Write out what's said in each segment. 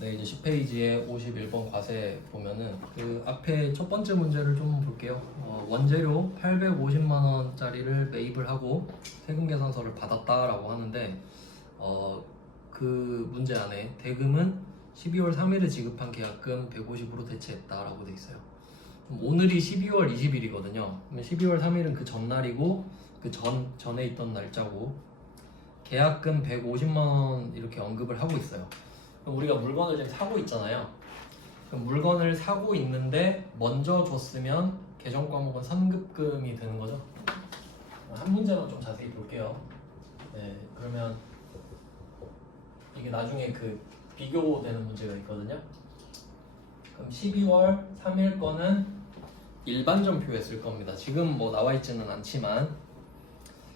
네, 이제 10페이지에 51번 과세 보면은 그 앞에 첫 번째 문제를 좀 볼게요. 원재료 850만 원짜리를 매입을 하고 세금 계산서를 받았다라고 하는데 그 문제 안에 대금은 12월 3일에 지급한 계약금 150으로 대체했다라고 돼 있어요. 오늘이 12월 20일이거든요. 그러면 12월 3일은 그 전날이고 그 전에 있던 날짜고 계약금 150만 원 이렇게 언급을 하고 있어요. 그럼 우리가 물건을 지금 사고 있잖아요. 그럼 물건을 사고 있는데 먼저 줬으면 계정 과목은 선급금이 되는 거죠. 한 문제만 좀 자세히 볼게요. 네, 그러면 이게 나중에 그 비교되는 문제가 있거든요. 그럼 12월 3일 거는 일반전표에 쓸 겁니다. 지금 뭐 나와 있지는 않지만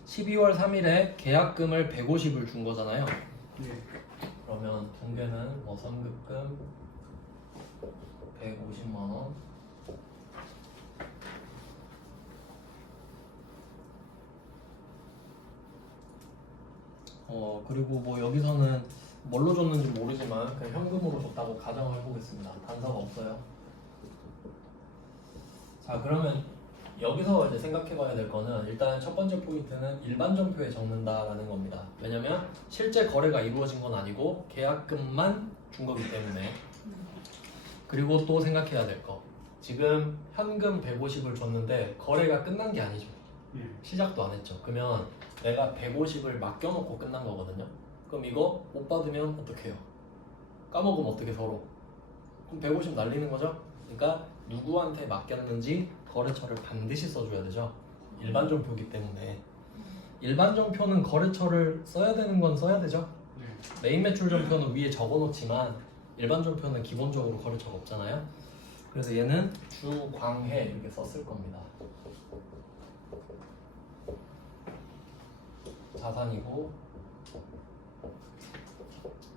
12월 3일에 계약금을 150을 준 거잖아요. 네. 그러면 분계는 뭐 선급금 150만 원. 그리고 뭐 여기서는 뭘로 줬는지 모르지만 그냥 현금으로 줬다고 가정을 해보겠습니다. 단서가 없어요. 자, 그러면 여기서 이제 생각해봐야 될 거는 일단 첫 번째 포인트는 일반전표에 적는다라는 겁니다. 왜냐면 실제 거래가 이루어진 건 아니고 계약금만 준 거기 때문에. 그리고 또 생각해야 될 거, 지금 현금 150을 줬는데 거래가 끝난 게 아니죠. 시작도 안 했죠. 그러면 내가 150을 맡겨놓고 끝난 거거든요. 그럼 이거 못 받으면 어떻게 해요? 까먹으면 어떻게 서로? 그럼 150 날리는 거죠. 그러니까 누구한테 맡겼는지 거래처를 반드시 써줘야 되죠. 일반전표기 때문에. 일반전표는 거래처를 써야 되는 건 써야 되죠. 메인 매출전표는 위에 적어놓지만 일반전표는 기본적으로 거래처가 없잖아요. 그래서 얘는 주광해 이렇게 썼을 겁니다. 자산이고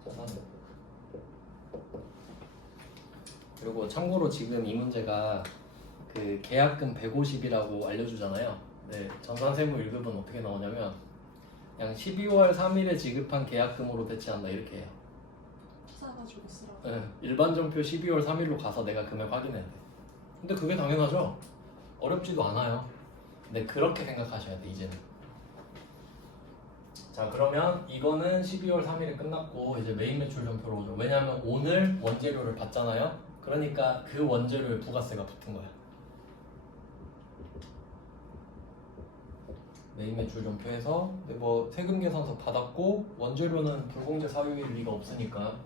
자산이고. 그리고 참고로 지금 이 문제가 그 계약금 150이라고 알려주잖아요. 네, 전산세무 1급은 어떻게 나오냐면 그냥 12월 3일에 지급한 계약금으로 대체한다 이렇게 해요. 찾아가지고 쓰라고. 네, 일반전표 12월 3일로 가서 내가 금액 확인해야 돼. 근데 그게 당연하죠. 어렵지도 않아요. 근데 그렇게 생각하셔야 돼 이제는. 자, 그러면 이거는 12월 3일에 끝났고 이제 메인 매출 전표로 오죠. 왜냐하면 오늘 원재료를 받잖아요. 그러니까 그 원재료에 부가세가 붙은 거야. 메인 매출 전표에서 뭐 세금 계산서 받았고 원재료는 불공제 사유일 리가 없으니까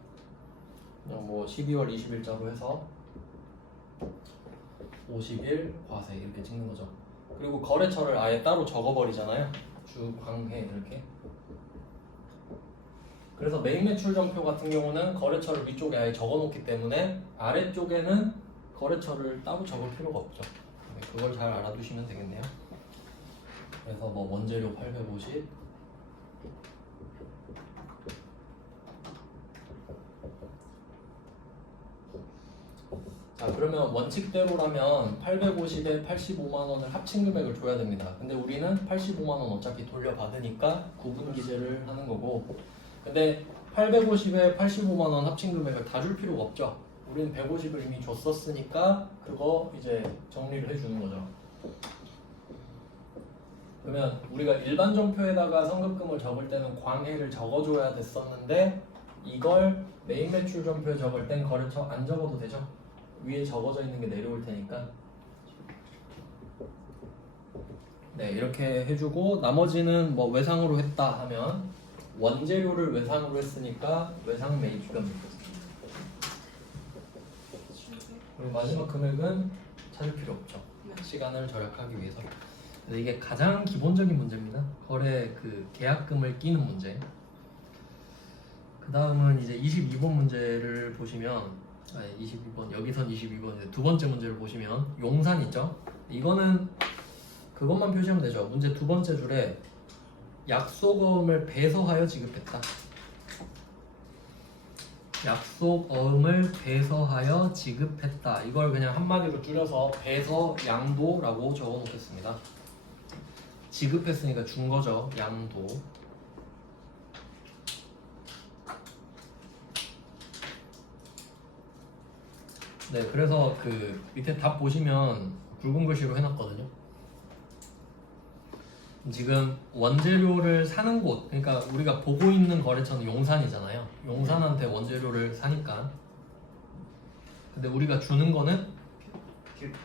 그냥 뭐 12월 20일자로 해서 50일 과세 이렇게 찍는 거죠. 그리고 거래처를 아예 따로 적어버리잖아요. 주광해 이렇게. 그래서 메인 매출 전표 같은 경우는 거래처를 위쪽에 아예 적어놓기 때문에 아래쪽에는 거래처를 따로 적을 필요가 없죠. 그걸 잘 알아두시면 되겠네요. 그래서 뭐 원재료 850, 자, 그러면 원칙대로라면 850에 85만 원을 합친 금액을 줘야 됩니다. 근데 우리는 85만 원 어차피 돌려받으니까 구분 기재를 하는 거고, 근데 850에 85만 원 합친 금액을 다 줄 필요가 없죠. 우리는 150을 이미 줬었으니까 그거 이제 정리를 해주는 거죠. 그러면 우리가 일반 전표에다가 선급금을 적을 때는 광해를 적어줘야 됐었는데 이걸 메인 매출 전표에 적을 땐 거래처 안 적어도 되죠. 위에 적어져 있는 게 내려올 테니까. 네, 이렇게 해주고 나머지는 뭐 외상으로 했다 하면 원재료를 외상으로 했으니까 외상 매입금. 그리고 마지막 금액은 찾을 필요 없죠. 시간을 절약하기 위해서. 그래서 이게 가장 기본적인 문제입니다. 거래 그 계약금을 끼는 문제. 그 다음은 이제 22번 문제를 보시면 22번 여기선 22번 이제 두 번째 문제를 보시면 용산 있죠. 이거는 그것만 표시하면 되죠. 문제 두 번째 줄에 약속어음을 배서하여 지급했다. 약속어음을 배서하여 지급했다. 이걸 그냥 한마디로 줄여서 배서양도라고 적어 놓겠습니다. 지급했으니까 준 거죠. 양도. 네, 그래서 그 밑에 답 보시면 붉은 글씨로 해놨거든요. 지금 원재료를 사는 곳, 그러니까 우리가 보고 있는 거래처는 용산이잖아요. 용산한테 원재료를 사니까. 근데 우리가 주는 거는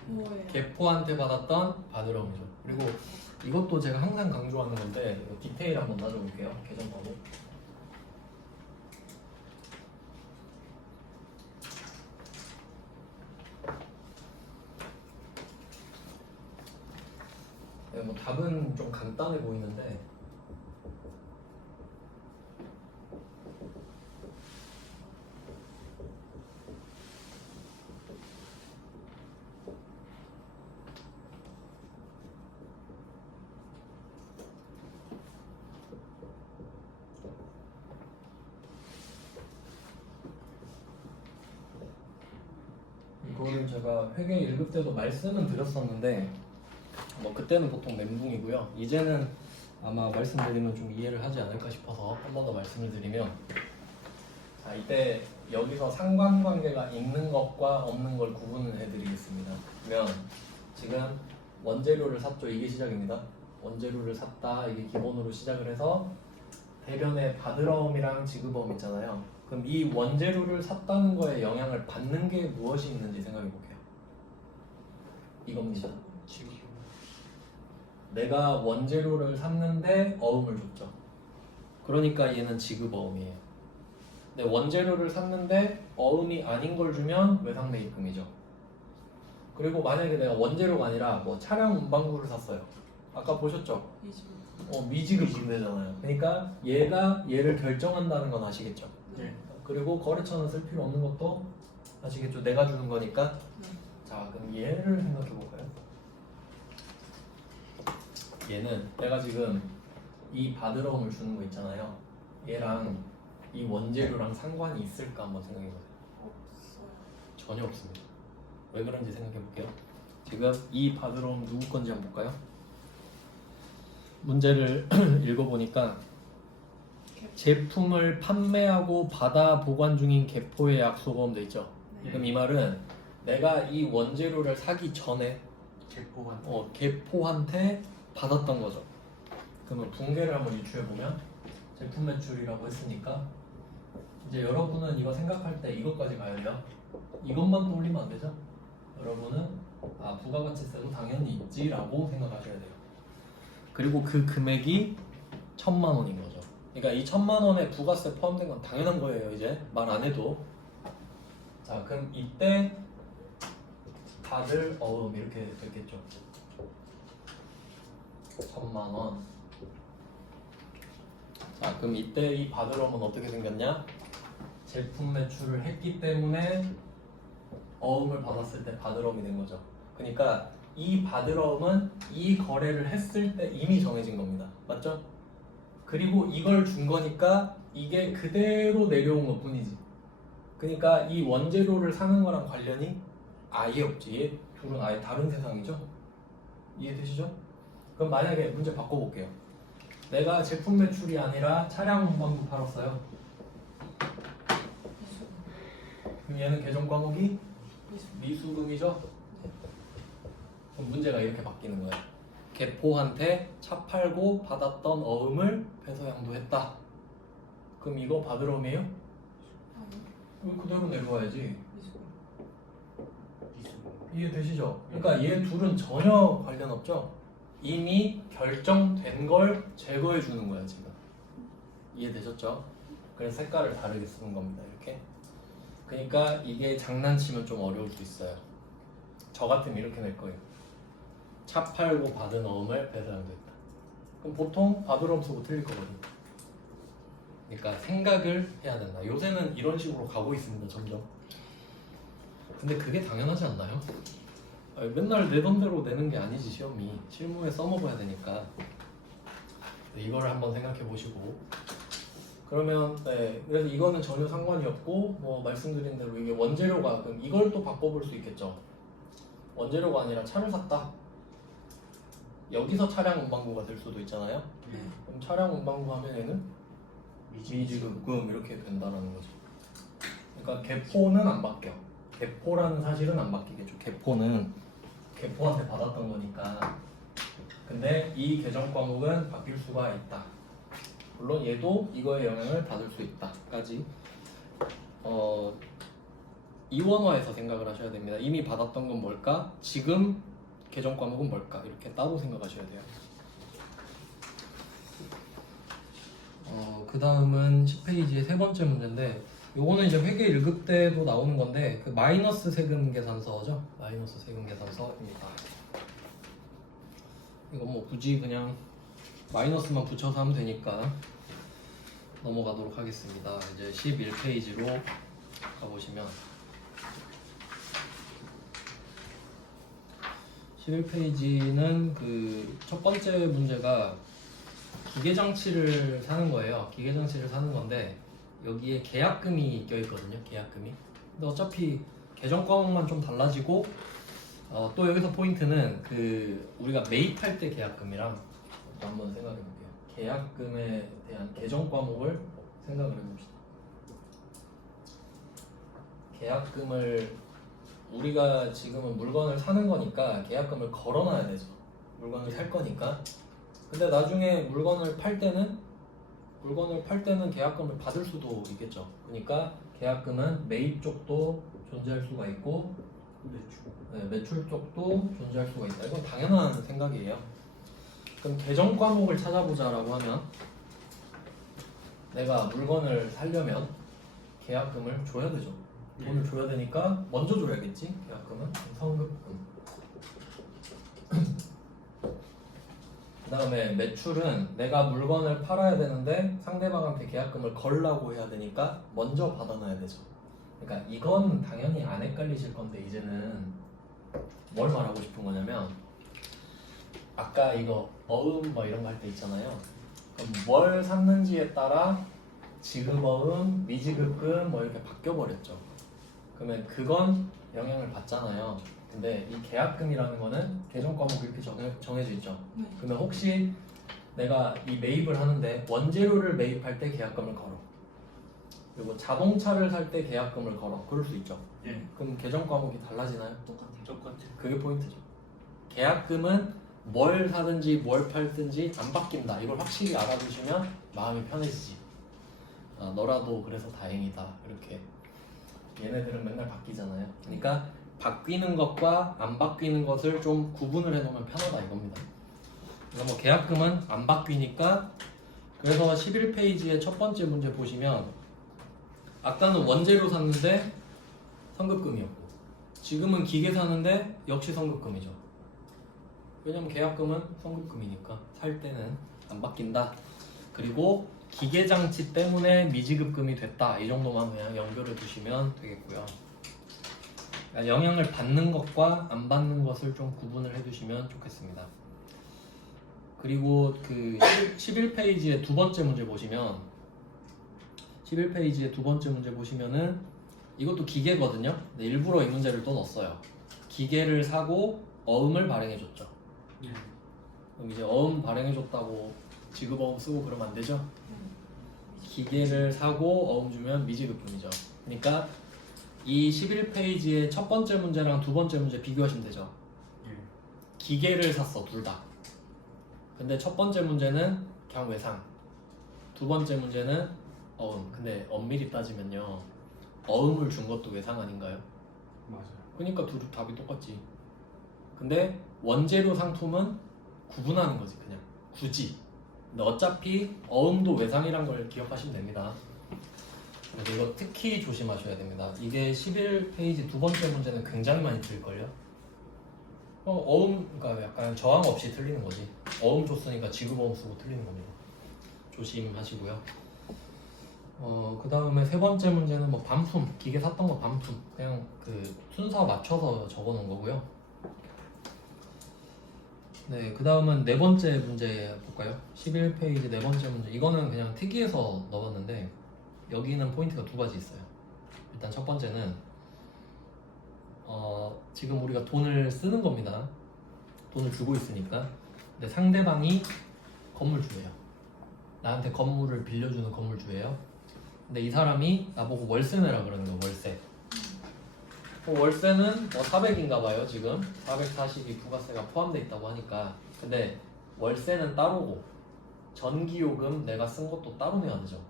뭐예요? 개포한테 받았던 바드럼이죠. 그리고 이것도 제가 항상 강조하는 건데 이거 디테일 한번 따져볼게요. 계정 번호. 네, 뭐 답은 좀 간단해 보이는데 이거는 제가 회계 1급 때도 말씀은 드렸었는데 뭐 그때는 보통 멘붕이고요. 이제는 아마 말씀드리면 좀 이해를 하지 않을까 싶어서 한 번 더 말씀을 드리면, 자 이때 여기서 상관관계가 있는 것과 없는 걸 구분을 해드리겠습니다. 그러면 지금 원재료를 샀죠. 이게 시작입니다. 원재료를 샀다. 이게 기본으로 시작을 해서 대변에 바드러움이랑 지급어음 있잖아요. 그럼 이 원재료를 샀다는 거에 영향을 받는 게 무엇이 있는지 생각해 볼게요. 이겁니다. 내가 원재료를 샀는데 어음을 줬죠. 그러니까 얘는 지급어음이에요. 근데 원재료를 샀는데 어음이 아닌 걸 주면 외상매입금이죠. 그리고 만약에 내가 원재료가 아니라 뭐 차량 운반구를 샀어요. 아까 보셨죠? 미지급 금대잖아요. 그러니까 얘가 얘를 결정한다는 건 아시겠죠? 네. 그리고 거래처는 쓸 필요 없는 것도 아시겠죠? 내가 주는 거니까. 네. 자, 그럼 얘를 생각해 볼까요? 얘는 내가 지금 이 바드러움을 주는 거 있잖아요. 얘랑 이 원재료랑 상관이 있을까 한번 생각해 보세요. 없어요. 전혀 없습니다. 왜 그런지 생각해 볼게요. 지금 이 바드러움 누구 건지 한번 볼까요? 문제를 읽어보니까 제품을 판매하고 받아 보관 중인 개포의 약소금 돼 있죠. 네. 그럼 이 말은 내가 이 원재료를 사기 전에 개포한테 받았던 거죠. 그러면 붕괴를 한번 유추해 보면 제품 매출이라고 했으니까 이제 여러분은 이거 생각할 때 이것까지 가야 돼요. 이것만 떠올리면 안 되죠. 여러분은 부가가치세도 당연히 있지라고 생각하셔야 돼요. 그리고 그 금액이 1,000만 원인 거죠. 그러니까 이 1,000만 원에 부가세 포함된 건 당연한 거예요. 이제 말 안 해도. 자, 그럼 이때 받을 어음 이렇게 됐겠죠. 1,000만 원. 자, 그럼 이때 이 받을 어음은 어떻게 생겼냐? 제품 매출을 했기 때문에 어음을 받았을 때 받을 어음이 된 거죠. 그러니까 이 받을 어음은 이 거래를 했을 때 이미 정해진 겁니다. 맞죠? 그리고 이걸 준 거니까 이게 그대로 내려온 것 뿐이지. 그러니까 이 원재료를 사는 거랑 관련이 아예 없지. 얘 둘은 아예 다른 세상이죠. 이해되시죠? 그럼 만약에 문제 바꿔볼게요. 내가 제품 매출이 아니라 차량 운반구 팔았어요. 그럼 얘는 계정 과목이 미수금이죠? 그럼 문제가 이렇게 바뀌는 거예요. 개포한테 차 팔고 받았던 어음을 배서양도했다. 그럼 이거 받을 어음이에요? 아니, 그대로 내려와야지. 미수금. 이해되시죠? 그러니까 얘 둘은 전혀 관련 없죠? 이미 결정된 걸 제거해 주는 거야 지금. 이해되셨죠? 그래서 색깔을 다르게 쓰는 겁니다. 이렇게. 그러니까 이게 장난치면 좀 어려울 수 있어요. 저 같으면 이렇게 낼 거예요. 차 팔고 받은 어음을 배서양도했다. 그럼 보통 받을 어음 쓰고 틀릴 거거든요. 그러니까 생각을 해야 된다. 요새는 이런 식으로 가고 있습니다. 점점. 근데 그게 당연하지 않나요? 아니, 맨날 내던 대로 내는 게 아니지. 시험이 실무에 써먹어야 되니까. 이거를 한번 생각해 보시고. 그러면 그래서 이거는 전혀 상관이 없고 뭐 말씀드린 대로 이게 원재료가 그럼 이걸 또 바꿔볼 수 있겠죠. 원재료가 아니라 차를 샀다. 여기서 차량 운반구가 될 수도 있잖아요. 네. 그럼 차량 운반구 하면 얘는 미지급금 이렇게 된다라는 거죠. 그러니까 개포는 안 바뀌어. 개포라는 사실은 안 바뀌겠죠. 개포는 개포한테 받았던 거니까. 근데 이 계정 과목은 바뀔 수가 있다. 물론 얘도 이거에 영향을 받을 수 있다까지 이원화해서 생각을 하셔야 됩니다. 이미 받았던 건 뭘까? 지금 계정 과목은 뭘까? 이렇게 따로 생각하셔야 돼요. 그 다음은 10페이지의 세 번째 문제인데 요거는 이제 회계 1급 때도 나오는 건데 그 마이너스 세금 계산서죠. 마이너스 세금 계산서입니다. 이건 뭐 굳이 그냥 마이너스만 붙여서 하면 되니까 넘어가도록 하겠습니다. 이제 11페이지로 가보시면 11페이지는 그 첫 번째 문제가 기계장치를 사는 거예요. 기계장치를 사는 건데 여기에 계약금이 껴있거든요. 계약금이. 근데 어차피 계정 과목만 좀 달라지고 또 여기서 포인트는 그 우리가 매입할 때 계약금이랑 또 한번 생각해 볼게요. 계약금에 대한 계정 과목을 생각을 해봅시다. 계약금을 우리가 지금은 물건을 사는 거니까 계약금을 걸어놔야 되죠. 물건을 살 거니까. 근데 나중에 물건을 팔 때는 계약금을 받을 수도 있겠죠. 그러니까 계약금은 매입 쪽도 존재할 수가 있고 매출 쪽도 존재할 수가 있다. 이건 당연한 생각이에요. 그럼 계정 과목을 찾아보자라고 하면 내가 물건을 사려면 계약금을 줘야 되죠. 돈을 줘야 되니까 먼저 줘야겠지. 계약금은 성급금. 그 다음에 매출은 내가 물건을 팔아야 되는데 상대방한테 계약금을 걸라고 해야 되니까 먼저 받아놔야 되죠. 그러니까 이건 당연히 안 헷갈리실 건데 이제는 뭘 말하고 싶은 거냐면 아까 이거 어음 뭐 이런 거 할 때 있잖아요. 그럼 뭘 샀는지에 따라 지급어음, 미지급금 뭐 이렇게 바뀌어 버렸죠. 그러면 그건 영향을 받잖아요. 근데 이 계약금이라는 거는 계정 과목 이렇게 정해져 있죠. 네. 그러면 혹시 내가 이 매입을 하는데 원재료를 매입할 때 계약금을 걸어. 그리고 자동차를 살 때 계약금을 걸어. 그럴 수 있죠. 그럼 계정 과목이 달라지나요? 똑같아요. 그게 포인트죠. 계약금은 뭘 사든지 뭘 팔든지 안 바뀐다. 이걸 확실히 알아두시면 마음이 편해지지. 너라도 그래서 다행이다. 이렇게. 얘네들은 맨날 바뀌잖아요. 그러니까 바뀌는 것과 안 바뀌는 것을 좀 구분을 해놓으면 편하다 이겁니다. 그래서 뭐 계약금은 안 바뀌니까 그래서 11페이지의 첫 번째 문제 보시면 아까는 원재료 샀는데 성급금이었고 지금은 기계 사는데 역시 성급금이죠. 왜냐면 계약금은 성급금이니까 살 때는 안 바뀐다. 그리고 기계장치 때문에 미지급금이 됐다. 이 정도만 그냥 연결해 두시면 되겠고요. 그러니까 영향을 받는 것과 안 받는 것을 좀 구분을 해 두시면 좋겠습니다. 그리고 그 11페이지의 두 번째 문제 보시면 11페이지의 두 번째 문제 보시면은 이것도 기계거든요. 근데 일부러 이 문제를 또 넣었어요. 기계를 사고 어음을 발행해 줬죠. 그럼 이제 어음 발행해 줬다고 지급어음 쓰고 그러면 안 되죠? 기계를 사고 어음 주면 미지급금이죠. 그러니까 이 11페이지의 첫 번째 문제랑 두 번째 문제 비교하시면 되죠. 기계를 샀어, 둘 다. 근데 첫 번째 문제는 그냥 외상, 두 번째 문제는 어음. 근데 엄밀히 따지면요, 어음을 준 것도 외상 아닌가요? 맞아요. 그러니까 둘 답이 똑같지. 근데 원재료 상품은 구분하는 거지, 그냥 굳이. 근데 어차피 어음도 외상이란 걸 기억하시면 됩니다. 그래서 이거 특히 조심하셔야 됩니다. 이게 11페이지 두 번째 문제는 굉장히 많이 틀릴걸요. 어음, 그러니까 약간 저항 없이 틀리는 거지. 어음 줬으니까 지급어음 쓰고 틀리는 겁니다. 조심하시고요. 그 다음에 세 번째 문제는 뭐 반품, 기계 샀던 거 반품. 그냥 그 순서 맞춰서 적어 놓은 거고요. 네, 그 다음은 네 번째 문제 볼까요? 11페이지 네 번째 문제. 이거는 그냥 특이해서 넣었는데 여기는 포인트가 두 가지 있어요. 일단 첫 번째는 지금 우리가 돈을 쓰는 겁니다. 돈을 주고 있으니까. 근데 상대방이 건물주예요. 나한테 건물을 빌려주는 건물주예요. 근데 이 사람이 나보고 월세 내라 그러는 거예요. 월세. 월세는 뭐 400인가 봐요. 지금 440이 부가세가 포함되어 있다고 하니까. 근데 월세는 따로고 전기요금 내가 쓴 것도 따로 내야 되죠.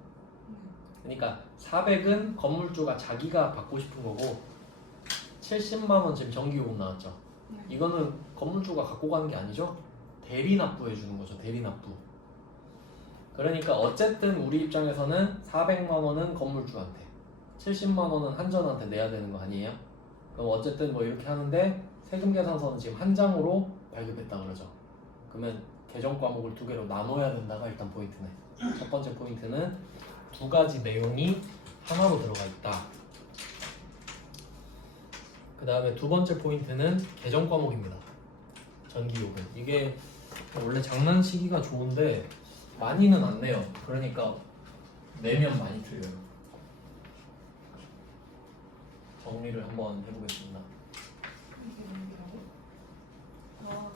그러니까 400은 건물주가 자기가 받고 싶은 거고 70만 원 지금 전기요금 나왔죠. 네. 이거는 건물주가 갖고 가는 게 아니죠. 대리 납부해 주는 거죠. 대리 납부. 그러니까 어쨌든 우리 입장에서는 400만 원은 건물주한테 70만 원은 한전한테 내야 되는 거 아니에요? 그럼 어쨌든 뭐 이렇게 하는데 세금 계산서는 지금 한 장으로 발급했다 그러죠. 그러면 계정 과목을 두 개로 나눠야 된다가 일단 포인트네. 첫 번째 포인트는 두 가지 내용이 하나로 들어가 있다. 그 다음에 두 번째 포인트는 계정 과목입니다. 전기요금. 이게 원래 장난치기가 좋은데 많이는 안 내요. 그러니까 내면 많이 틀려요. 정리를 한번 해보겠습니다. 이게 뭐라고? 아,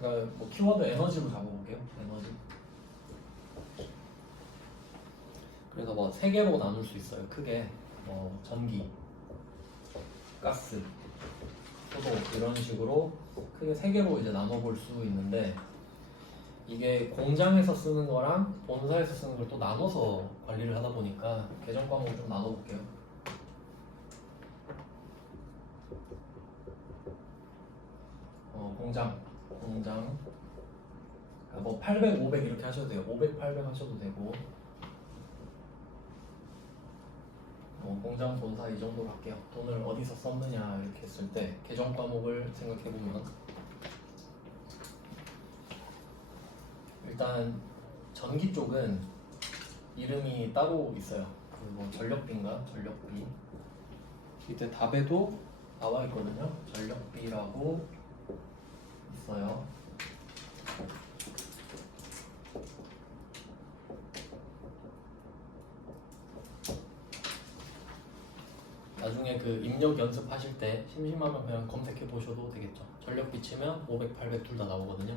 그러니까 뭐 키워드 에너지로 잡아볼게요. 에너지. 그래서 뭐 세 개로 나눌 수 있어요. 크게 뭐 전기, 가스, 수도 이런 식으로 크게 세 개로 이제 나눠볼 수 있는데 이게 공장에서 쓰는 거랑 본사에서 쓰는 걸 또 나눠서 관리를 하다 보니까 계정 과목을 좀 나눠볼게요. 공장 뭐 800, 500 이렇게 하셔도 돼요. 500, 800 하셔도 되고 공장 본사 이 정도로 할게요. 돈을 어디서 썼느냐 이렇게 했을 때 계정 과목을 생각해보면 일단 전기 쪽은 이름이 따로 있어요. 뭐 전력비인가? 전력비 밑에 답에도 나와 있거든요. 전력비라고 있어요. 나중에 그 입력 연습하실 때 심심하면 그냥 검색해 보셔도 되겠죠. 전력비 치면 500, 800 둘 다 나오거든요.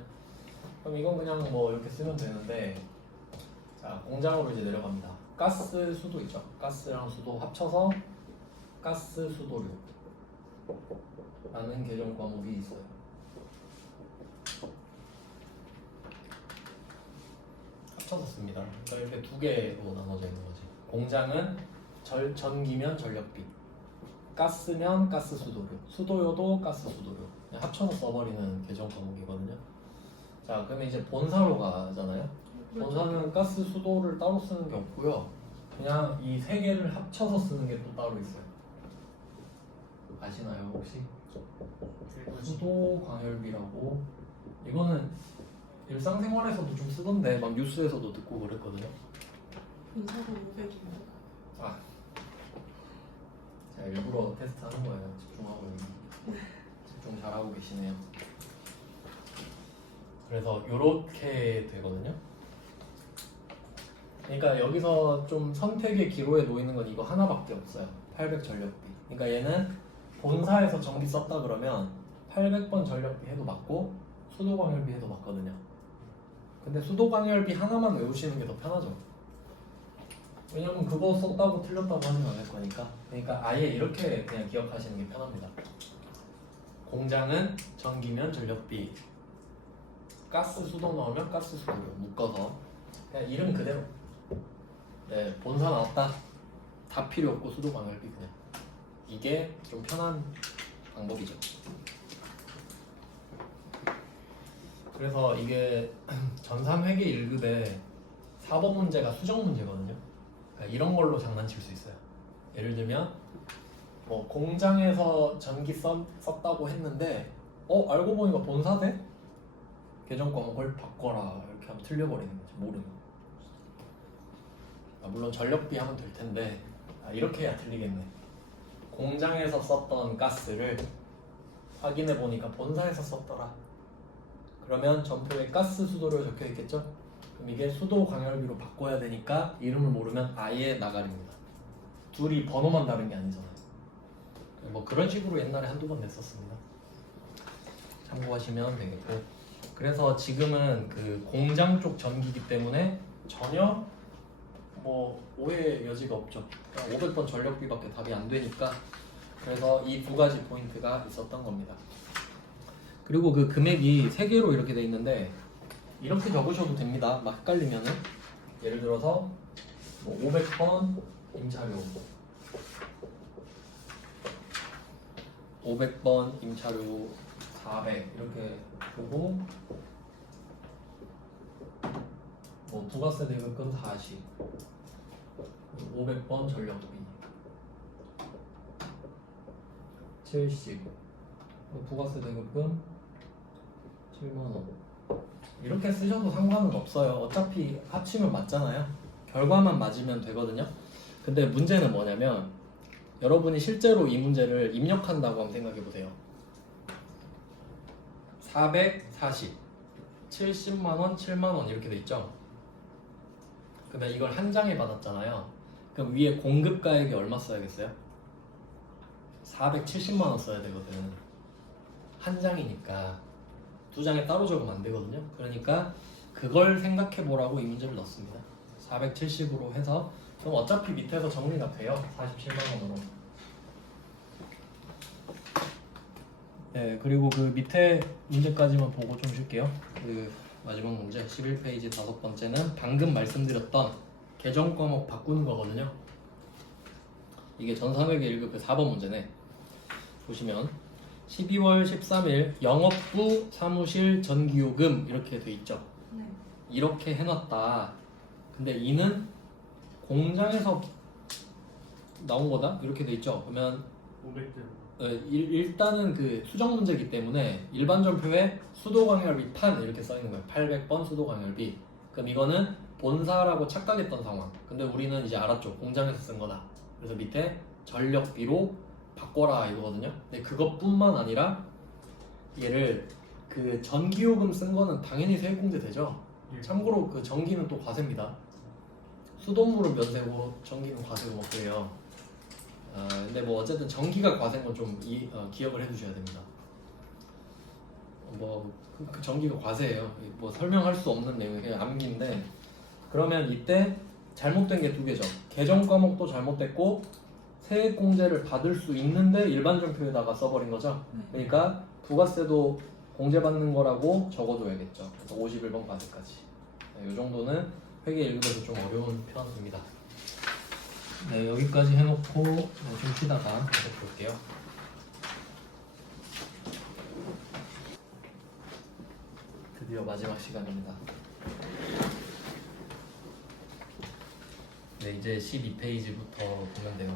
그럼 이건 그냥 뭐 이렇게 쓰면 되는데 자 공장으로 이제 내려갑니다. 가스 수도 있죠. 가스랑 수도 합쳐서 가스 수도료 라는 계정 과목이 있어요. 합쳐서 씁니다. 그러니까 이렇게 두 개로 나눠져 있는 거지. 공장은 전기면 전력비, 가스면 가스 수도료, 수도요도 가스 수도료 그냥 합쳐서 써버리는 계정 과목이거든요. 자 그러면 이제 본사로 가잖아요. 본사는 가스 수도를 따로 쓰는 게 없고요. 그냥 이 세 개를 합쳐서 쓰는 게 또 따로 있어요. 아시나요 혹시? 수도 광열비라고 이거는 일상생활에서도 좀 쓰던데 막 뉴스에서도 듣고 그랬거든요. 분사가 500이요. 아, 제가 일부러 테스트하는 거예요. 집중하고 여기 집중 잘하고 계시네요. 그래서 요렇게 되거든요. 그러니까 여기서 좀 선택의 기로에 놓이는 건 이거 하나밖에 없어요. 800 전력비. 그러니까 얘는 본사에서 전기 썼다 그러면 800번 전력비 해도 맞고 수도광열비 해도 맞거든요. 근데 수도광열비 하나만 외우시는 게 더 편하죠. 왜냐면 그거 썼다고 틀렸다고 하진 않을 거니까. 그러니까 아예 이렇게 그냥 기억하시는 게 편합니다. 공장은 전기면 전력비, 가스 수도 넣으면 가스 수도료 묶어서 그냥 이름 그대로. 네, 본사 나왔다. 다 필요 없고 수도광열비 그냥. 이게 좀 편한 방법이죠. 그래서 이게 전3회계 1급에 4번 문제가 수정 문제거든요. 그러니까 이런 걸로 장난칠 수 있어요. 예를 들면 뭐 공장에서 전기 썼다고 했는데 알고 보니까 본사대? 계정 과목을 바꿔라 이렇게 하면 틀려버리는 거지. 모르면. 물론 전력비 하면 될 텐데 이렇게 해야 틀리겠네. 공장에서 썼던 가스를 확인해 보니까 본사에서 썼더라. 그러면 점포에 가스 수도료 적혀 있겠죠? 그럼 이게 수도 광열비로 바꿔야 되니까 이름을 모르면 아예 나가립니다. 둘이 번호만 다른 게 아니잖아요. 뭐 그런 식으로 옛날에 한두 번 냈었습니다. 참고하시면 되겠고. 그래서 지금은 그 공장 쪽 전기기 때문에 전혀 뭐 오해 여지가 없죠. 500번 전력비밖에 답이 안 되니까 그래서 이 두 가지 포인트가 있었던 겁니다. 그리고 그 금액이 세 개로 이렇게 돼 있는데 이렇게 적으셔도 됩니다. 막 헷갈리면은 예를 들어서 뭐 500번 임차료 500번 임차료 400 이렇게 보고 뭐 부가세 대금금 40 500번 전력비 70 부가세 대금금 7만원 이렇게 쓰셔도 상관은 없어요. 어차피 합치면 맞잖아요. 결과만 맞으면 되거든요. 근데 문제는 뭐냐면 여러분이 실제로 이 문제를 입력한다고 한번 생각해 보세요. 440 70만원 7만원 이렇게 돼 있죠. 그러면 이걸 한 장에 받았잖아요. 그럼 위에 공급가액이 얼마 써야겠어요? 470만원 써야 되거든. 한 장이니까 두 장에 따로 적으면 안 되거든요. 그러니까 그걸 생각해 보라고 이 문제를 넣습니다. 470으로 해서 그럼 어차피 밑에서 정리가 돼요. 47만원으로. 네, 그리고 그 밑에 문제까지만 보고 좀 쉴게요. 그 마지막 문제 11페이지 5번째는 방금 말씀드렸던 계정 과목 바꾸는 거거든요. 이게 전산회계 1급 4번 문제네. 보시면 12월 13일 영업부 사무실 전기요금 이렇게 돼 있죠. 네. 이렇게 해놨다. 근데 이는 공장에서 나온 거다 이렇게 돼 있죠. 그러면 500대 일단은 그 수정 문제이기 때문에 일반 전표에 수도 광열비 판 이렇게 써 있는 거예요. 800번 수도 광열비. 그럼 이거는 본사라고 착각했던 상황. 근데 우리는 이제 알았죠. 공장에서 쓴 거다. 그래서 밑에 전력비로 바꿔라 이거거든요. 근데 그것뿐만 아니라 얘를 그 전기요금 쓴 거는 당연히 세액공제 되죠. 참고로 그 전기는 또 과세입니다. 수돗물은 면세고 전기는 과세고 뭐 그래요. 근데 뭐 어쨌든 전기가 과세인 건 좀 기억을 해두셔야 됩니다. 그 전기가 과세예요. 뭐 설명할 수 없는 내용이 그냥 암기인데 그러면 이때 잘못된 게 두 개죠. 계정 과목도 잘못됐고 세액공제를 받을 수 있는데 일반 전표에다가 써버린 거죠. 그러니까 부가세도 공제받는 거라고 적어줘야겠죠. 그래서 51번 과세까지. 이 정도는 회계 1급에서 좀 어려운 편입니다. 네, 여기까지 해놓고 좀 쉬다가 계속 볼게요. 드디어 마지막 시간입니다. 네, 이제 12페이지부터 보면 돼요.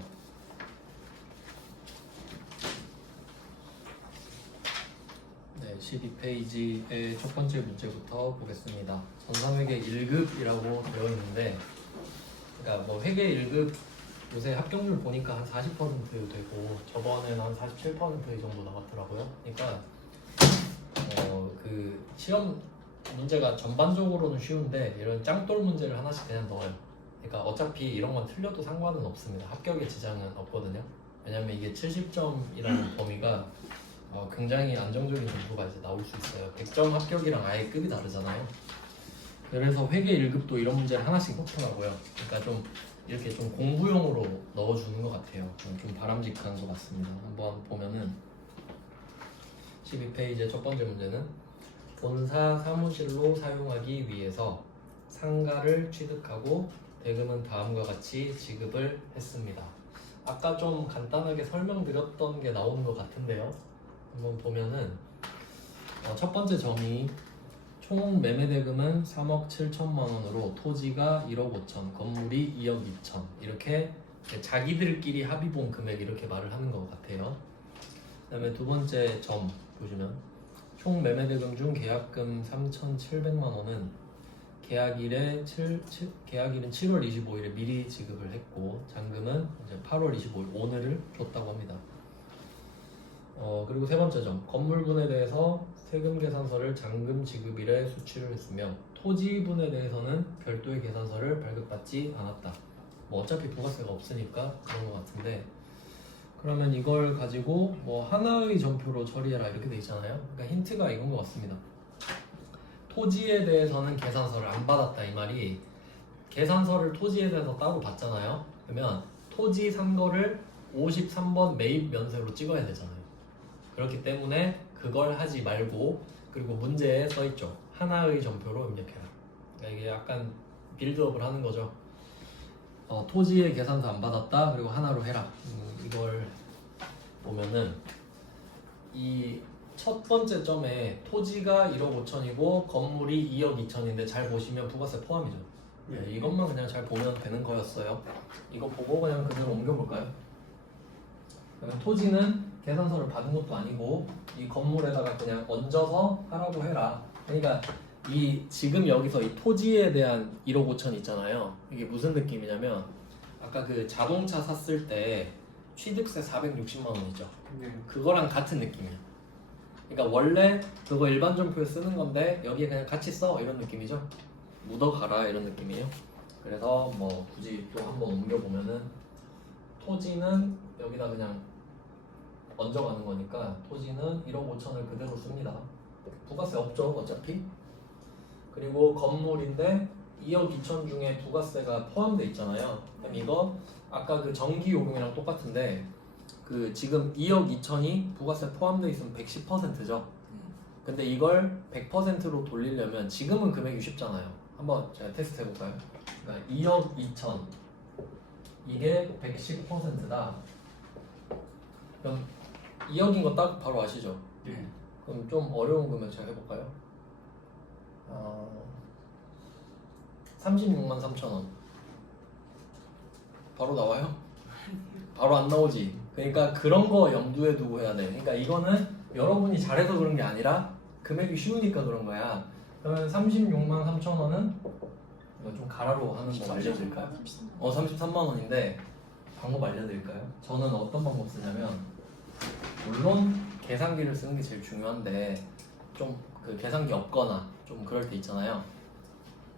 네, 12페이지의 첫 번째 문제부터 보겠습니다. 전산회계 1급이라고 되어 있는데, 그러니까 뭐 회계 1급 요새 합격률 보니까 한 40% 되고 저번에는 한 47% 정도 나왔더라고요. 그러니까 그 시험 문제가 전반적으로는 쉬운데 이런 짱돌 문제를 하나씩 그냥 넣어요. 그러니까 어차피 이런 건 틀려도 상관은 없습니다. 합격에 지장은 없거든요. 왜냐면 이게 70점이라는 범위가 굉장히 안정적인 점수가 이제 나올 수 있어요. 100점 합격이랑 아예 급이 다르잖아요. 그래서 회계 1급도 이런 문제를 하나씩 넣더라고요. 그러니까 좀 이렇게 좀 공부용으로 넣어주는 것 같아요. 좀 바람직한 것 같습니다. 한번 보면은 12페이지의 첫 번째 문제는 본사 사무실로 사용하기 위해서 상가를 취득하고 대금은 다음과 같이 지급을 했습니다. 아까 좀 간단하게 설명드렸던 게 나오는 것 같은데요. 한번 보면은 첫 번째 점이 총 매매 대금은 3억 7천만 원으로 토지가 1억 5천, 건물이 2억 2천 이렇게 자기들끼리 합의본 금액 이렇게 말을 하는 것 같아요. 그다음에 두 번째 점 보시면 총 매매 대금 중 계약금 3,700만 원은 계약일은 7월 25일에 미리 지급을 했고 잔금은 이제 8월 25일 오늘을 줬다고 합니다. 그리고 세 번째 점 건물분에 대해서 세금 계산서를 잔금 지급일에 수취를 했으며 토지분에 대해서는 별도의 계산서를 발급받지 않았다. 뭐 어차피 부가세가 없으니까 그런 것 같은데 그러면 이걸 가지고 뭐 하나의 전표로 처리해라 이렇게 돼 있잖아요. 그러니까 힌트가 이건 것 같습니다. 토지에 대해서는 계산서를 안 받았다 이 말이 계산서를 토지에 대해서 따로 받잖아요. 그러면 토지 산 거를 53번 매입 면세로 찍어야 되잖아요. 그렇기 때문에 그걸 하지 말고, 그리고 문제에 써있죠. 하나의 전표로 입력해라. 그러니까 이게 약간 빌드업을 하는 거죠. 토지의 계산서 안 받았다, 그리고 하나로 해라. 이걸 보면은 이 첫 번째 점에 토지가 1억 5천이고 건물이 2억 2천인데 잘 보시면 부가세 포함이죠. 네, 이것만 그냥 잘 보면 되는 거였어요. 이거 보고 그냥 그대로 옮겨볼까요? 그러면 토지는 계산서를 받은 것도 아니고 이 건물에다가 그냥 얹어서 하라고 해라. 그러니까 이 지금 여기서 이 토지에 대한 1억 5천 있잖아요. 이게 무슨 느낌이냐면 아까 그 자동차 샀을 때 취득세 460만 원이죠. 네. 그거랑 같은 느낌이야. 그러니까 원래 그거 일반 전표에 쓰는 건데 여기에 그냥 같이 써 이런 느낌이죠. 묻어가라 이런 느낌이에요. 그래서 뭐 굳이 또 한번 옮겨보면은 토지는 여기다 그냥 얹어가는 거니까 토지는 1억 5천을 그대로 씁니다. 부가세 없죠 어차피. 그리고 건물인데 2억 2천 중에 부가세가 포함돼 있잖아요. 그럼 이거 아까 그 전기요금이랑 똑같은데 그 지금 2억 2천이 부가세 포함돼 있으면 110%죠. 근데 이걸 100%로 돌리려면 지금은 금액이 쉽잖아요. 한번 제가 테스트 해볼까요? 그러니까 2억 2천 이게 110%다. 그럼 2억인 거 딱 바로 아시죠? 네. 그럼 좀 어려운 금액 제가 해볼까요? 36만 3천 원. 바로 나와요? 바로 안 나오지. 그러니까 그런 거 염두에 두고 해야 돼. 그러니까 이거는 여러분이 잘해서 그런 게 아니라 금액이 쉬우니까 그런 거야. 그러면 36만 3천 원은 이거 좀 가라로 하는 거 알려드릴까요? 33만 원인데 방법 알려드릴까요? 저는 어떤 방법 쓰냐면 물론 계산기를 쓰는 게 제일 중요한데 좀 그 계산기 없거나 좀 그럴 때 있잖아요.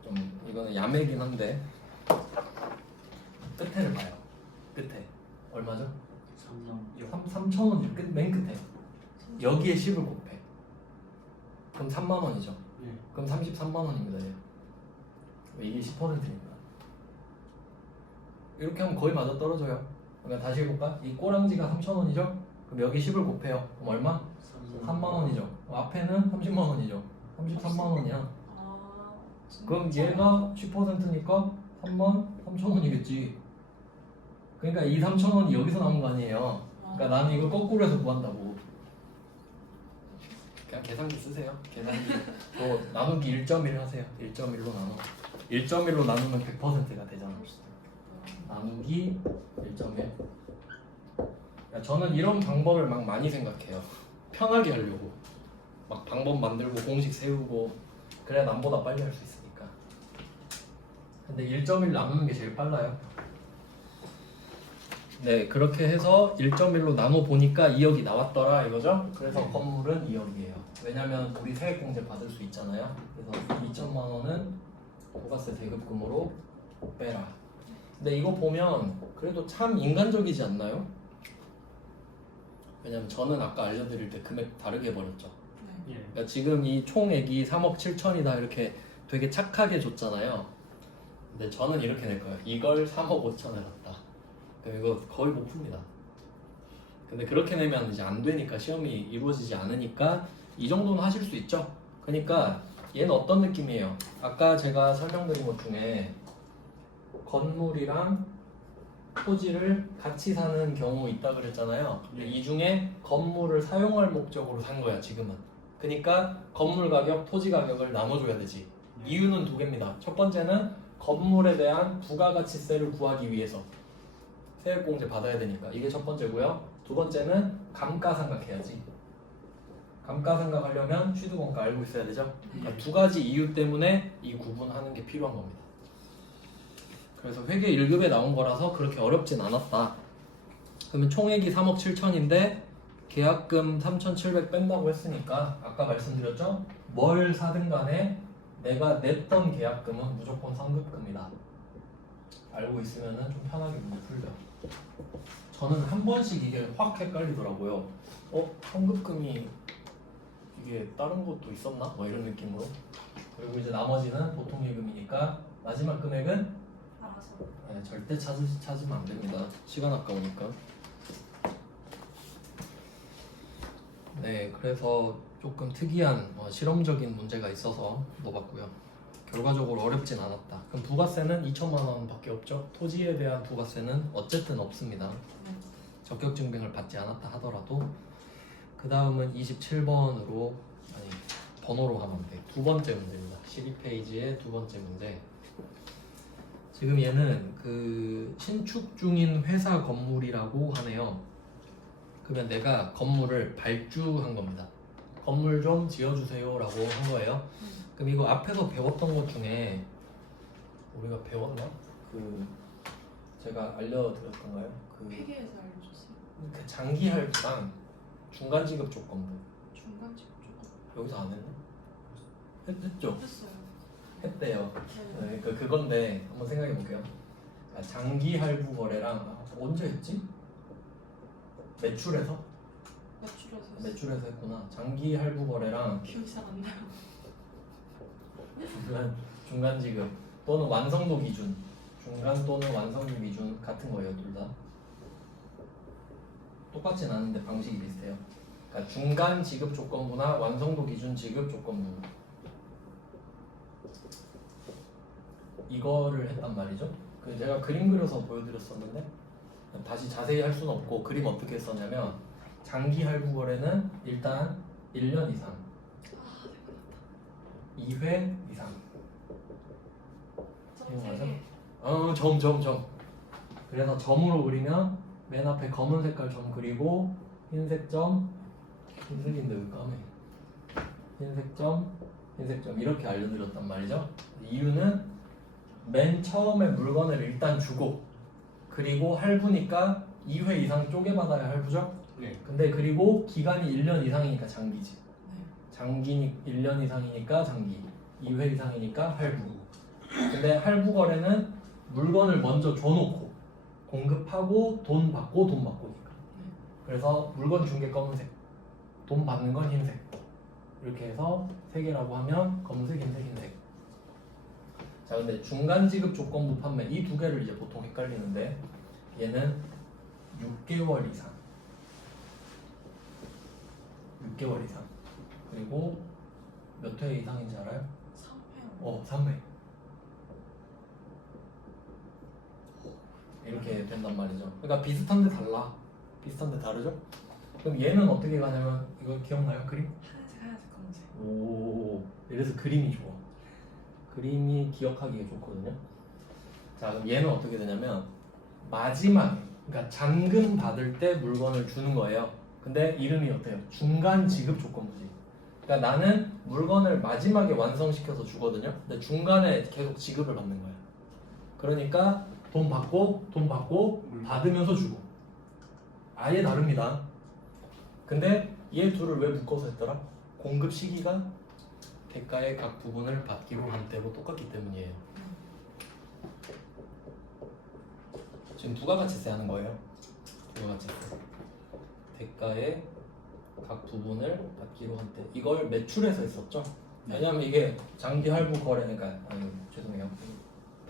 좀 이거는 야매긴 한데 끝에를 봐요. 끝에 얼마죠? 3천 원이죠. 맨 끝에 여기에 10을 곱해. 그럼 3만 원이죠. 네. 그럼 33만 원입니다. 이게 10%입니다. 이렇게 하면 거의 맞아 떨어져요. 그러면 다시 해볼까? 이 꼬랑지가 3천 원이죠? 그럼 여기 10을 곱해요. 그럼 얼마? 3만 원이죠. 앞에는 30만 원이죠. 33만 원이야. 그럼 얘가 10%니까 3만 3천 원이겠지. 그러니까 이 3천 원이 여기서 나온 거 아니에요. 그러니까 나는 이걸 거꾸로 해서 구한다고. 그냥 계산기 쓰세요. 계산기 또 나누기 1.1 하세요. 1.1로 나눠. 1.1로 나누면 100%가 되잖아. 나누기 1.1. 그러니까 저는 이런 방법을 막 많이 생각해요. 편하게 하려고. 막 방법 만들고 공식 세우고 그래야 남보다 빨리 할 수 있으니까. 근데 1.1 나누는 게 제일 빨라요. 네, 그렇게 해서 1.1로 나눠 보니까 2억이 나왔더라 이거죠? 그래서 건물은 2억이에요. 왜냐면 우리 세액공제 받을 수 있잖아요. 그래서 2천만 원은 부가세 대급금으로 빼라. 근데 이거 보면 그래도 참 인간적이지 않나요? 왜냐면 저는 아까 알려드릴 때 금액 다르게 해버렸죠. 예. 그러니까 지금 이 총액이 3억 7천이다 이렇게 되게 착하게 줬잖아요. 근데 저는 이렇게 낼 거예요. 이걸 3억 5천에 놨다. 그럼 이거 거의 못 풉니다. 근데 그렇게 내면 이제 안 되니까 시험이 이루어지지 않으니까 이 정도는 하실 수 있죠. 그러니까 얘는 어떤 느낌이에요? 아까 제가 설명드린 것 중에 건물이랑 토지를 같이 사는 경우 있다 그랬잖아요. 네. 이 중에 건물을 사용할 목적으로 산 거야 지금은. 그러니까 건물 가격, 토지 가격을 나눠줘야 되지. 네. 이유는 두 개입니다. 첫 번째는 건물에 대한 부가가치세를 구하기 위해서 세액공제 받아야 되니까 이게 첫 번째고요. 두 번째는 감가상각해야지. 감가상각하려면 취득원가 알고 있어야 되죠. 그러니까 두 가지 이유 때문에 이 구분하는 게 필요한 겁니다. 그래서 회계 1급에 나온 거라서 그렇게 어렵진 않았다. 그러면 총액이 3억 7천인데 계약금 3,700 뺀다고 했으니까 아까 말씀드렸죠? 뭘 사든 간에 내가 냈던 계약금은 무조건 상급금이다. 알고 있으면 좀 편하게 문제 풀죠. 저는 한 번씩 이게 확 헷갈리더라고요. 상급금이 이게 다른 것도 있었나? 뭐 이런 느낌으로. 그리고 이제 나머지는 보통 예금이니까 마지막 금액은 알아서. 절대 찾으면 안 됩니다. 시간 아까우니까. 네, 그래서 조금 특이한 실험적인 문제가 있어서 넣어봤고요. 결과적으로 어렵진 않았다. 그럼 부가세는 2천만 원밖에 없죠. 토지에 대한 부가세는 어쨌든 없습니다. 네. 적격 증빙을 받지 않았다 하더라도. 그 다음은 27번으로 아니 번호로 가면 돼. 두 번째 문제입니다. 12페이지의 두 번째 문제. 지금 얘는 그 신축 중인 회사 건물이라고 하네요. 그러면 내가 건물을 발주한 겁니다. 건물 좀 지어주세요라고 한 거예요. 그럼 이거 앞에서 배웠던 것 중에 우리가 배웠나? 그 제가 알려드렸던가요? 회계에서 알려줬어요. 그 장기 할부랑 중간 지급 조건부 중간 지급 조건 여기서 안 했나? 했죠? 했어요. 했대요. 네. 네, 그건데 한번 생각해 볼게요. 장기 할부 거래랑 언제 했지? 매출에서? 매출에서 했어요. 매출에서 했구나. 장기 할부 거래랑 기억이 잘 안 나요. 중간 지급 또는 완성도 기준, 중간 또는 완성도 기준 같은 거예요, 둘 다. 똑같진 않은데 방식이 비슷해요. 그러니까 중간 지급 조건부나 완성도 기준 지급 조건부 이거를 했단 말이죠. 그 제가 그림 그려서 보여드렸었는데 다시 자세히 할 수는 없고 그림 어떻게 했었냐면 장기 할부 거래는 일단 1년 이상, 2회 이상. 이거 맞아? 점. 그래서 점으로 그리면 맨 앞에 검은 색깔 점 그리고 흰색 점, 흰색인데 왜 까매? 흰색 점 이렇게 알려드렸단 말이죠. 이유는 맨 처음에 물건을 일단 주고 그리고 할부니까 2회 이상 쪼개받아야 할부죠? 네. 근데 그리고 기간이 1년 이상이니까 장기지. 네. 장기 1년 이상이니까 장기, 2회 이상이니까 할부. 근데 할부 거래는 물건을 먼저 줘놓고 공급하고 돈 받고니까. 그래서 물건 준 게 검은색, 돈 받는 건 흰색. 이렇게 해서 세 개라고 하면 검은색, 흰색. 자, 근데 중간 지급 조건부 판매 이 두 개를 이제 보통 헷갈리는데 얘는 6개월 이상. 6개월 이상. 그리고 몇 회 이상인지 알아요? 3회요. 3회. 이렇게 된단 말이죠. 그러니까 비슷한데 달라. 비슷한데 다르죠? 그럼 얘는 어떻게 가냐면 이거 기억나요? 그림? 하얀색 검은색. 오, 이래서 그림이 좋아. 그림이 기억하기가 좋거든요. 자, 그럼 얘는 어떻게 되냐면 마지막에, 그러니까 잔금 받을 때 물건을 주는 거예요. 근데 이름이 어때요? 중간 지급 조건부지. 그러니까 나는 물건을 마지막에 완성시켜서 주거든요. 근데 중간에 계속 지급을 받는 거야. 그러니까 돈 받고 받으면서 주고. 아예 다릅니다. 근데 얘 둘을 왜 묶어서 했더라? 공급 시기가 대가의 각 부분을 받기로 한 때로 똑같기 때문이에요. 지금 부가가치세 하는 거예요. 부가가치세. 대가의 각 부분을 받기로 한 때. 이걸 매출에서 했었죠. 왜냐면 이게 장기 할부 거래니까 아니 죄송해요.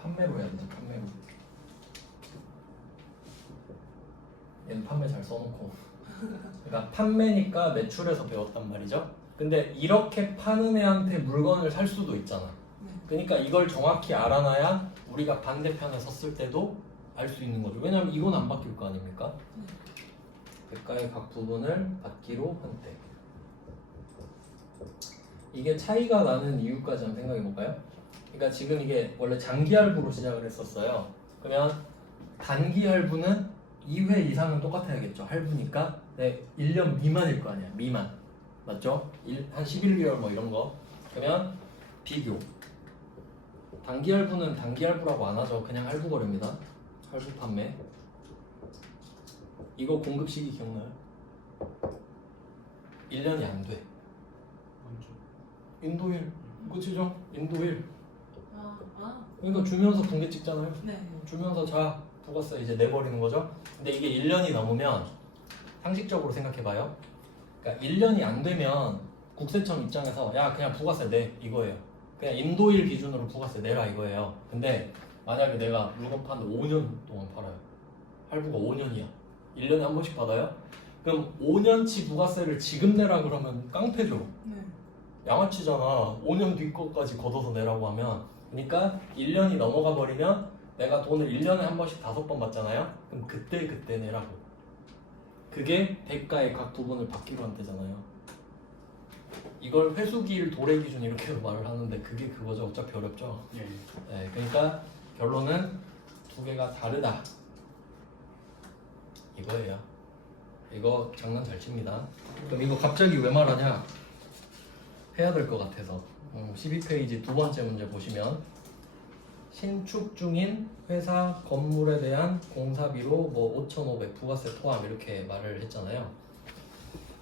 판매로 해야 되죠. 판매로. 얘는 판매 잘 써놓고. 그러니까 판매니까 매출에서 배웠단 말이죠. 근데 이렇게 파는 애한테 물건을 살 수도 있잖아. 그러니까 이걸 정확히 알아놔야 우리가 반대편에 섰을 때도 알 수 있는 거죠. 왜냐면 이건 안 바뀔 거 아닙니까? 대가의 각 부분을 받기로 한 때. 이게 차이가 나는 이유까지 한번 생각해 볼까요? 그러니까 지금 이게 원래 장기 할부로 시작을 했었어요. 그러면 단기 할부는 2회 이상은 똑같아야겠죠. 할부니까. 네, 1년 미만일 거 아니야. 미만. 맞죠? 한 11개월 뭐 이런 거. 그러면 비교. 단기 할부는 단기 할부라고 안 하죠. 그냥 할부 거래입니다. 할부 판매. 이거 공급 시기 기억나요? 1년이 안 돼. 인도일. 그치죠? 인도일. 그러니까 주면서 분계 찍잖아요. 네. 주면서 자 부가세 이제 내버리는 거죠. 근데 이게 1년이 넘으면 상식적으로 생각해봐요. 그러니까 1년이 안 되면 국세청 입장에서 야 그냥 부가세 내 이거예요. 그냥 인도일 기준으로 부가세 내라 이거예요. 근데 만약에 내가 물건 파는데 5년 동안 팔아요. 할부가 5년이야. 1년에 한 번씩 받아요. 그럼 5년치 부가세를 지금 내라 그러면 깡패죠. 네. 양아치잖아. 5년 뒤 거까지 걷어서 내라고 하면. 그러니까 1년이 넘어가 버리면 내가 돈을 1년에 한 번씩 5번 받잖아요. 그럼 그때 내라고. 그게 대가의 각 부분을 받기로 한대잖아요. 이걸 회수기일 도래 기준 이렇게 말을 하는데 그게 그거죠. 어차피 어렵죠. 예. 네, 그러니까 결론은 두 개가 다르다. 이거예요. 이거 장난 잘 칩니다. 그럼 이거 갑자기 왜 말하냐? 해야 될 것 같아서. 12페이지 두 번째 문제 보시면 신축 중인 회사 건물에 대한 공사비로 뭐 5,500 부가세 포함 이렇게 말을 했잖아요.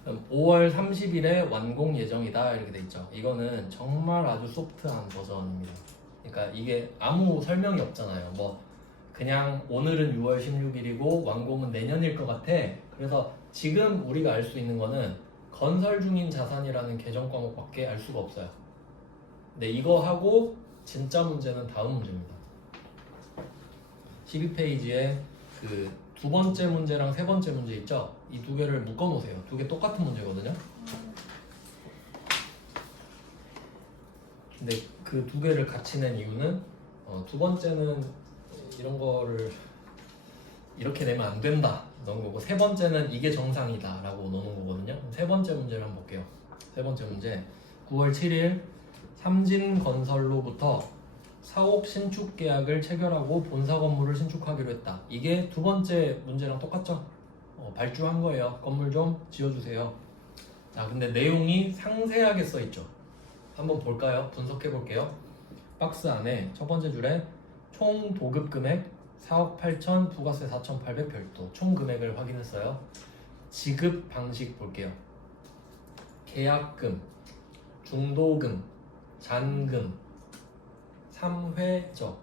그럼 5월 30일에 완공 예정이다 이렇게 돼 있죠. 이거는 정말 아주 소프트한 버전입니다. 그러니까 이게 아무 설명이 없잖아요. 뭐 그냥 오늘은 6월 16일이고 완공은 내년일 것 같아. 그래서 지금 우리가 알 수 있는 거는 건설 중인 자산이라는 개정 과목밖에 알 수가 없어요. 근데 이거 하고 진짜 문제는 다음 문제입니다. 12페이지에 그 두 번째 문제랑 세 번째 문제 있죠? 이 두 개를 묶어 놓으세요. 두 개 똑같은 문제거든요. 근데 그 두 개를 같이 낸 이유는 두 번째는 이런 거를 이렇게 내면 안 된다 넣은 거고, 세 번째는 이게 정상이다 라고 넣는 거거든요. 세 번째 문제를 한번 볼게요. 세 번째 문제 9월 7일 삼진건설로부터 사옥 신축 계약을 체결하고 본사 건물을 신축하기로 했다. 이게 두 번째 문제랑 똑같죠? 발주한 거예요. 건물 좀 지어주세요. 자, 근데 내용이 상세하게 써 있죠. 한번 볼까요? 분석해 볼게요. 박스 안에 첫 번째 줄에 총 도급 금액 4억 8천, 부가세 4,800 별도. 총 금액을 확인했어요. 지급 방식 볼게요. 계약금, 중도금, 잔금, 3회죠.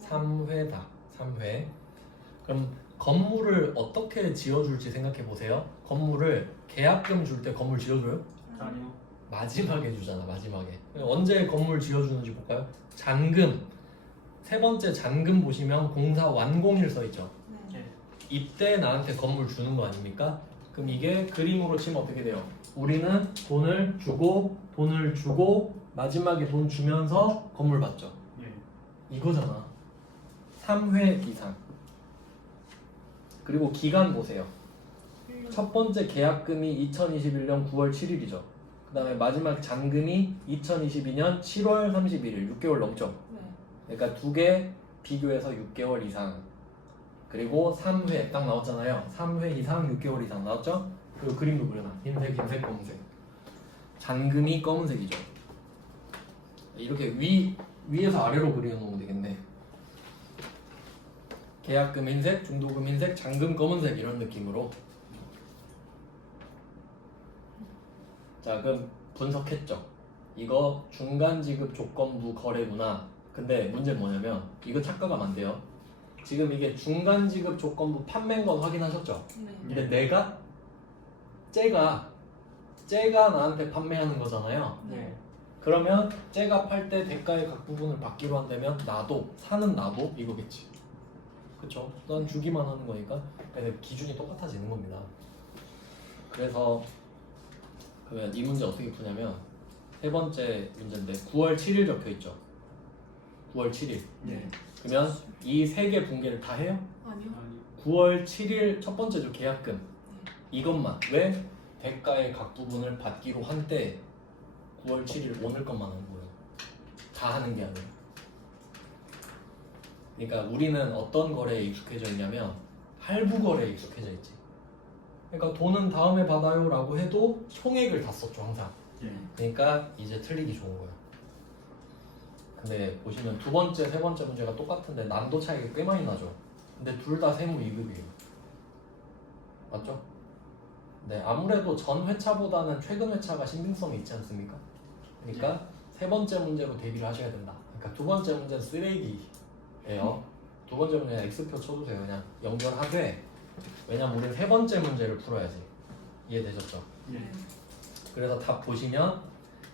3회다. 3회. 그럼 건물을 어떻게 지어줄지 생각해 보세요. 건물을 계약금 줄 때 건물 지어줘요? 아니요. 마지막에 주잖아. 마지막에. 언제 건물 지어주는지 볼까요? 잔금. 세 번째 잔금 보시면 공사 완공일 써 있죠. 네. 예. 이때 나한테 건물 주는 거 아닙니까? 그럼 이게 그림으로 치면 어떻게 돼요? 우리는 돈을 주고 마지막에 돈 주면서 건물 받죠. 예. 이거잖아. 3회 이상. 그리고 기간 보세요. 첫 번째 계약금이 2021년 9월 7일이죠. 그 다음에 마지막 잔금이 2022년 7월 31일, 6개월 넘죠. 네. 그러니까 두 개 비교해서 6개월 이상. 그리고 3회 딱 나왔잖아요. 3회 이상 6개월 이상 나왔죠? 그리고 그림도 그려놔. 흰색, 검은색. 잔금이 검은색이죠. 이렇게 위에서 아래로 그려놓으면 되겠네. 계약금 흰색, 중도금 흰색, 잔금 검은색 이런 느낌으로. 자, 그럼 분석했죠. 이거 중간지급 조건부 거래구나. 근데 문제는 뭐냐면 이거 착각하면 안 돼요. 지금 이게 중간지급 조건부 판매인 건 확인하셨죠? 네. 근데 내가 쟤가 나한테 판매하는 거잖아요. 네. 그러면 쟤가 팔 때 대가의 각 부분을 받기로 한다면 사는 나도 이거겠지. 그쵸? 난 주기만 하는 거니까. 근데 기준이 똑같아지는 겁니다. 그래서 그러면 이 문제 어떻게 푸냐면 세 번째 문제인데 9월 7일 적혀 있죠. 9월 7일. 예. 그러면 이 세 개 분계를 다 해요? 아니요. 아니. 9월 7일 첫 번째죠. 계약금. 이것만. 왜? 대가의 각 부분을 받기로 한 때 9월 7일 오늘 것만 하는 거예요. 다 하는 게 아니에요. 그러니까 우리는 어떤 거래에 익숙해져 있냐면 할부 거래에 익숙해져 있지. 그러니까 돈은 다음에 받아요 라고 해도 총액을 다 썼죠 항상. 예. 그러니까 이제 틀리기 좋은 거예요. 근데 보시면 두 번째, 세 번째 문제가 똑같은데 난도 차이가 꽤 많이 나죠. 근데 둘 다 세무 2급이에요. 맞죠? 네, 아무래도 전 회차보다는 최근 회차가 신빙성이 있지 않습니까? 그러니까 세 번째 문제로 대비를 하셔야 된다. 그러니까 두 번째 문제는 쓰레기예요. 두 번째 문제는 X표 쳐주세요. 그냥 연결하되. 왜냐면 우리는 세 번째 문제를 풀어야지. 이해되셨죠? 예. 그래서 답 보시면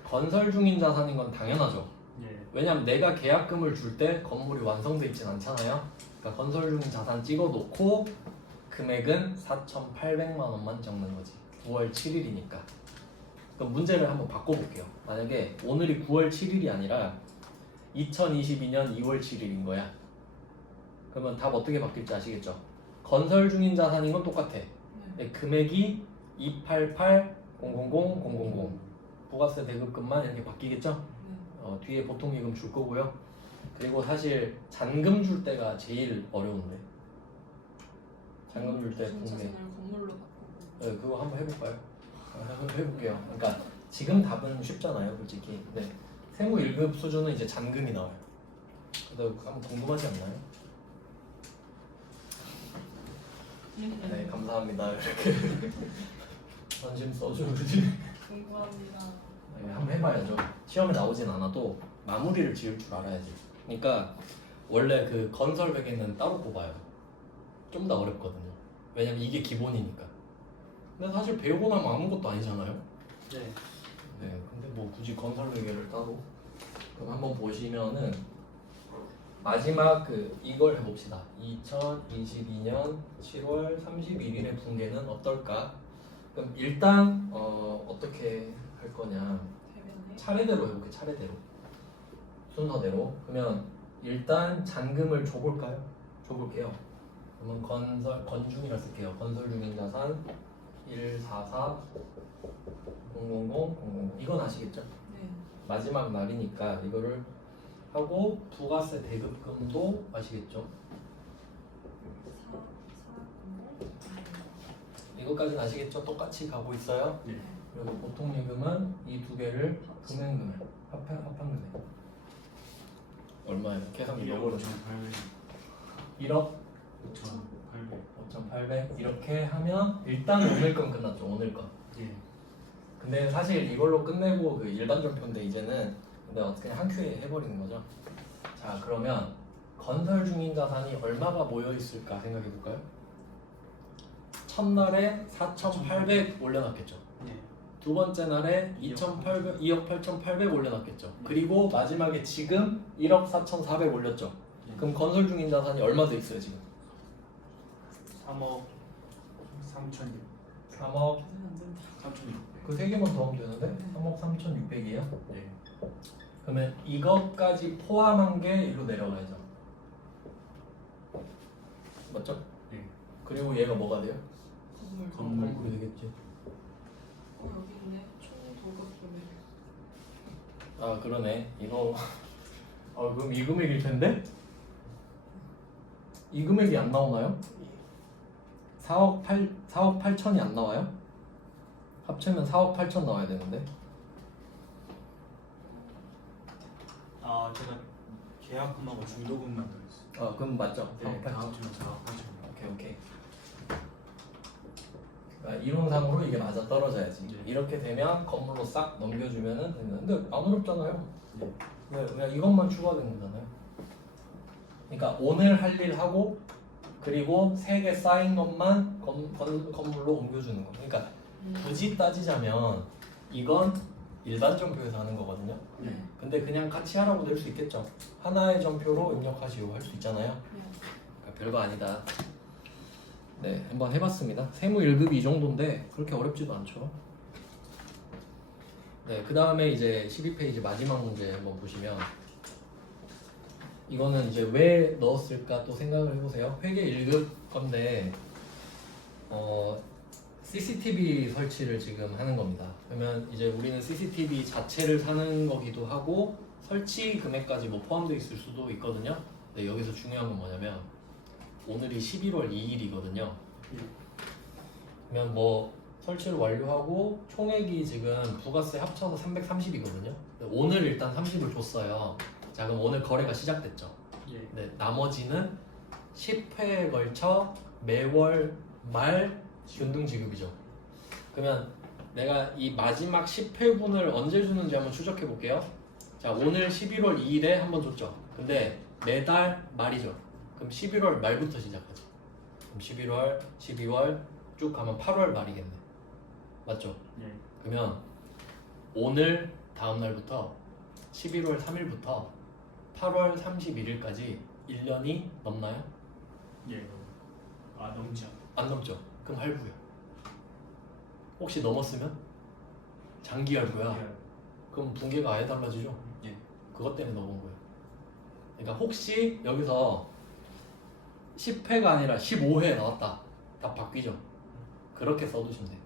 건설 중인 자산인 건 당연하죠. 예. 왜냐면 내가 계약금을 줄 때 건물이 완성돼 있진 않잖아요. 그러니까 건설 중인 자산 찍어 놓고 그 금액은 4,800만 원만 적는 거지. 9월 7일이니까. 그럼 문제를 한번 바꿔볼게요. 만약에 오늘이 9월 7일이 아니라 2022년 2월 7일인 거야. 그러면 답 어떻게 바뀔지 아시겠죠? 건설 중인 자산인 건 똑같아. 네. 금액이 288 000 부가세 대급금만 이렇게 바뀌겠죠? 네. 뒤에 보통예금 줄 거고요. 그리고 사실 잔금 줄 때가 제일 어려운데. 잔금 줄 때 진짜 공개. 생활 건물로 바꾸고. 네, 그거 한번 해볼까요? 한번 해볼게요. 그러니까 지금 답은 쉽잖아요, 솔직히. 네. 세무 1급 수준은 이제 잔금이 나와요. 근데 한번 궁금하지 않나요? 네, 감사합니다. 이렇게 관심 써주지. 궁금합니다. 네, 한번 해봐야죠. 시험에 나오진 않아도 마무리를 지을 줄 알아야지. 그러니까 원래 그 건설 회계는 따로 뽑아요. 좀 더 어렵거든요. 왜냐면 이게 기본이니까. 근데 사실 배우고 나면 아무것도 아니잖아요. 네. 네, 근데 뭐 굳이 건설 회계를 따로. 그럼 한번 보시면은 마지막 이걸 해봅시다. 2022년 7월 31일의 붕괴는 어떨까? 그럼 일단 어떻게 할 거냐? 대변에. 차례대로 해볼게. 차례대로 순서대로. 그러면 일단 잔금을 줘볼까요? 줘볼게요. 그러면 건중이라 쓸게요. 건설 중인 자산 144 000 이건 아시겠죠? 네. 마지막 날이니까 이거를 하고 부가세 대급금도 아시겠죠? 4 이것까지는 아시겠죠? 똑같이 가고 있어요. 네. 그리고 보통예금은 이 두 개를 금액금을 합한 금액 얼마예요? 계산기 1억 넣어버려. 5,800. 1억 5,800. 5,800 이렇게 하면 일단 오늘 건 끝났죠. 오늘 건. 예. 근데 사실 이걸로 끝내고 그 일반 전표인데 이제는 근데 어떻게 한 큐에 해버리는 거죠. 자, 그러면 건설 중인 자산이 얼마가 모여 있을까 생각해 볼까요? 첫날에 4,800 올려놨겠죠. 네. 두 번째 날에 2억 8,800 올려놨겠죠. 그리고 마지막에 지금 1억 4,400 올렸죠. 네. 그럼 건설 중인 자산이 얼마 돼 있어요 지금? 3억 3,600. 3억 계산 안 된다. 3,600. 그 세 개만 더하면 되는데 3억 3,600이에요. 네. 그러면 이것까지 포함한 게 이리로 내려가야죠. 맞죠? 네. 그리고 얘가 뭐가 돼요? 건물. 건물. 되겠지. 여기 있네. 총 도급 금액. 아 그러네. 이거 그럼 이 금액일 텐데? 이 금액이 안 나오나요? 4억 8천이 안 나와요? 합치면 4억 8천 나와야 되는데. 아, 제가 계약금하고 중도금만 더했어요. 그럼 맞죠? 4억 네. 다 8천. 합치면 4억 8천. 오케이. 그러니까 이론상으로 이게 맞아 떨어져야지. 네. 이렇게 되면 건물로 싹 넘겨주면은 되는데 안 어렵잖아요. 네. 그냥 이것만 추가된 거잖아요. 그러니까 오늘 할 일 하고 그리고 3개 쌓인 것만 건물로 옮겨주는 거. 그러니까 굳이 따지자면 이건 일반 전표에서 하는 거거든요. 네. 근데 그냥 같이 하라고 낼 수 있겠죠. 하나의 전표로 입력하시오 할 수 있잖아요. 네. 그러니까 별거 아니다. 네, 한번 해봤습니다. 세무 1급이 이 정도인데 그렇게 어렵지도 않죠. 네, 그 다음에 이제 12페이지 마지막 문제 한번 보시면 이거는 이제 왜 넣었을까 또 생각을 해보세요. 회계 1급 건데 CCTV 설치를 지금 하는 겁니다. 그러면 이제 우리는 CCTV 자체를 사는 거기도 하고 설치 금액까지 뭐 포함되어 있을 수도 있거든요. 근데 여기서 중요한 건 뭐냐면 오늘이 11월 2일이거든요. 그러면 뭐 설치를 완료하고 총액이 지금 부가세 합쳐서 330이거든요. 오늘 일단 30을 줬어요. 자, 그럼 오늘 거래가 시작됐죠. 예. 네, 나머지는 10회에 걸쳐 매월 말 균등 지급이죠. 그러면 내가 이 마지막 10회분을 언제 주는지 한번 추적해 볼게요. 자, 오늘 11월 2일에 한번 줬죠. 근데 매달 말이죠. 그럼 11월 말부터 시작하지. 그럼 11월, 12월 쭉 가면 8월 말이겠네. 맞죠? 예. 그러면 오늘 다음 날부터 11월 3일부터 8월 31일까지 1년이 넘나요? 예. 아 넘지 않아. 안 넘죠? 그럼 할부야. 혹시 넘었으면 장기 할부야. 그럼 분계가 아예 달라지죠? 예. 그것 때문에 넘은 거예요. 그러니까 혹시 여기서 10회가 아니라 15회 나왔다. 다 바뀌죠? 그렇게 써두시면 돼요.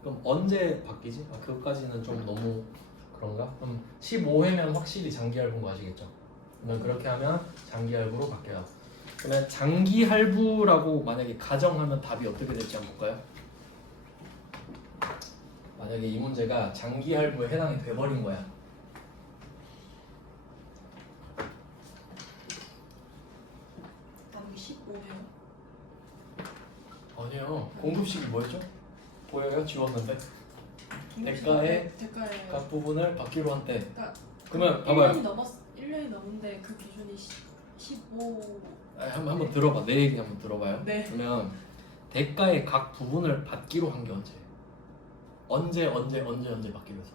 그럼 언제 바뀌지? 아, 그것까지는 좀 너무 그런가? 그럼 15회면 확실히 장기 할부인 거 아시겠죠? 그러면 그렇게 하면 장기 할부로 바뀌어요. 그러면 장기 할부라고 만약에 가정하면 답이 어떻게 될지 한번 볼까요? 만약에 이 문제가 장기 할부에 해당이 돼버린 거야. 답이 15예요. 아니요. 공급식이 뭐였죠? 보여요? 지웠는데. 대가의 각 부분을 받기로 한때. 그러니까 그러면 봐봐요. 1년이 넘은데 그 기준이 15. 한번 들어봐. 내 얘기 한번 들어봐요. 네. 그러면 대가의 각 부분을 받기로 한 게 언제예요? 언제 받기로 했어?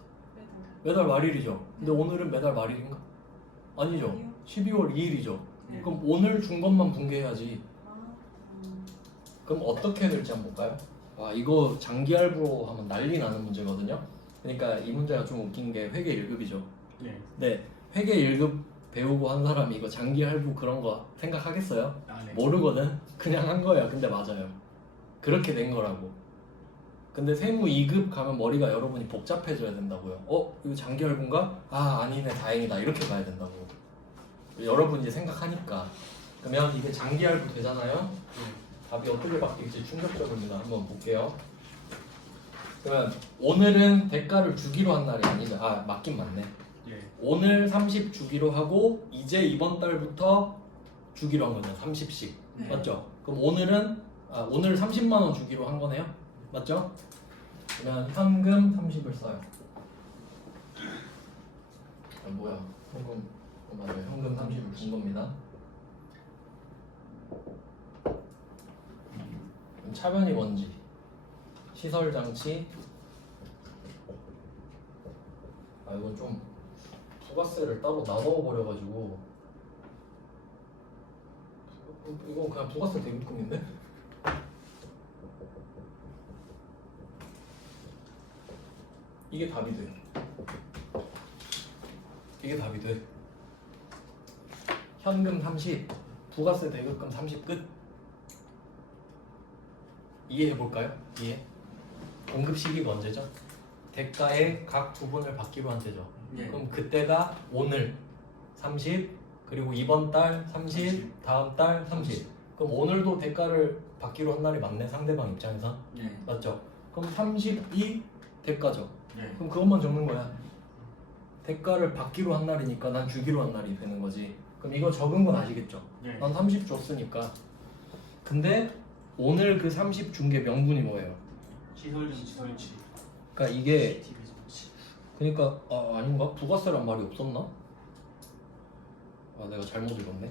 매달 말일이죠. 근데 오늘은 매달 말일인가? 아니죠. 아니요. 12월 2일이죠. 네. 그럼 오늘 준 것만 분개해야지. 아, 그럼 어떻게 될지 한번 볼까요? 와, 이거 장기 할부로 하면 난리 나는 문제거든요. 그러니까 이 문제가 좀 웃긴 게 회계 1급이죠. 네. 근데 회계 1급 배우고 한 사람이 이거 장기 할부 그런 거 생각하겠어요? 아, 네. 모르거든. 그냥 한 거예요. 근데 맞아요. 그렇게 된 거라고. 근데 세무 2급 가면 머리가 여러분이 복잡해져야 된다고요. 이거 장기 할부인가? 아, 아니네, 다행이다. 이렇게 가야 된다고. 여러분이 이제 생각하니까. 그러면 이게 장기 할부 되잖아요. 답이 어떻게 바뀔지 충격적입니다. 한번 볼게요. 그러면 오늘은 대가를 주기로 한 날이 아니죠. 아, 맞긴 맞네. 예. 오늘 30 주기로 하고 이제 이번 달부터 주기로 한 거죠. 30씩. 네. 맞죠? 그럼 오늘은 오늘 30만 원 주기로 한 거네요. 맞죠? 그러면 현금 30을 써요. 뭐야? 현금 맞아요. 현금 30을 준 겁니다. 그럼 차변이 뭔지 시설 장치. 이건 좀 부가세를 따로 나눠 버려가지고 이거 그냥 부가세 대입금인데? 이게 답이 돼. 이게 답이 돼. 현금 30, 부가세 대입금 30 끝. 이해해 볼까요? 이해? 공급 시기가 언제죠? 대가의 각 부분을 받기로 한 때죠. 예. 그럼 그때가 오늘 30, 그리고 이번 달 30, 다음 달 30. 그럼 오늘도 대가를 받기로 한 날이 맞네, 상대방 입장에서. 예. 맞죠? 그럼 30이 대가죠. 예. 그럼 그것만 적는 거야. 대가를 받기로 한 날이니까 난 주기로 한 날이 되는 거지. 그럼 이거 적은 건 아시겠죠? 예. 난 30 줬으니까. 근데 오늘 그 30 준 게 명분이 뭐예요? 시설정치 설치. 그러니까 이게 CCTV 설치. 그러니까 아닌가? 부가세란 말이 없었나? 내가 잘못 읽었네.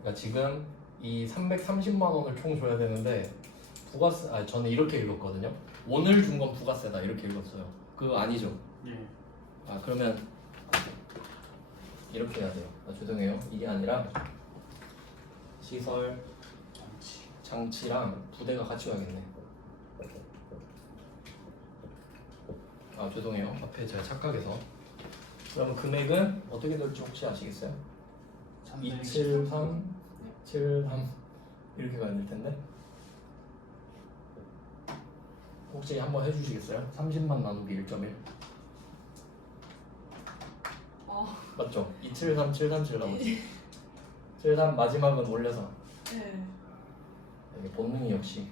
그러니까 지금 이 330만 원을 총 줘야 되는데 부가세 저는 이렇게 읽었거든요. 오늘 준 건 부가세다 이렇게 읽었어요. 그거 아니죠? 예. 그러면 이렇게 해야 돼요. 죄송해요. 이게 아니라 시설 장치. 장치랑 부대가 같이 와야겠네. 죄송해요. 앞에 제가 착각해서. 그러면 금액은 어떻게 될지 혹시 아시겠어요? 273, 73 이렇게 가야 될 텐데. 혹시 한번 해주시겠어요? 30만 나누기 1.1 맞죠? 273, 737 나오지. 73 마지막은 올려서. 네. 이게 본능이 역시.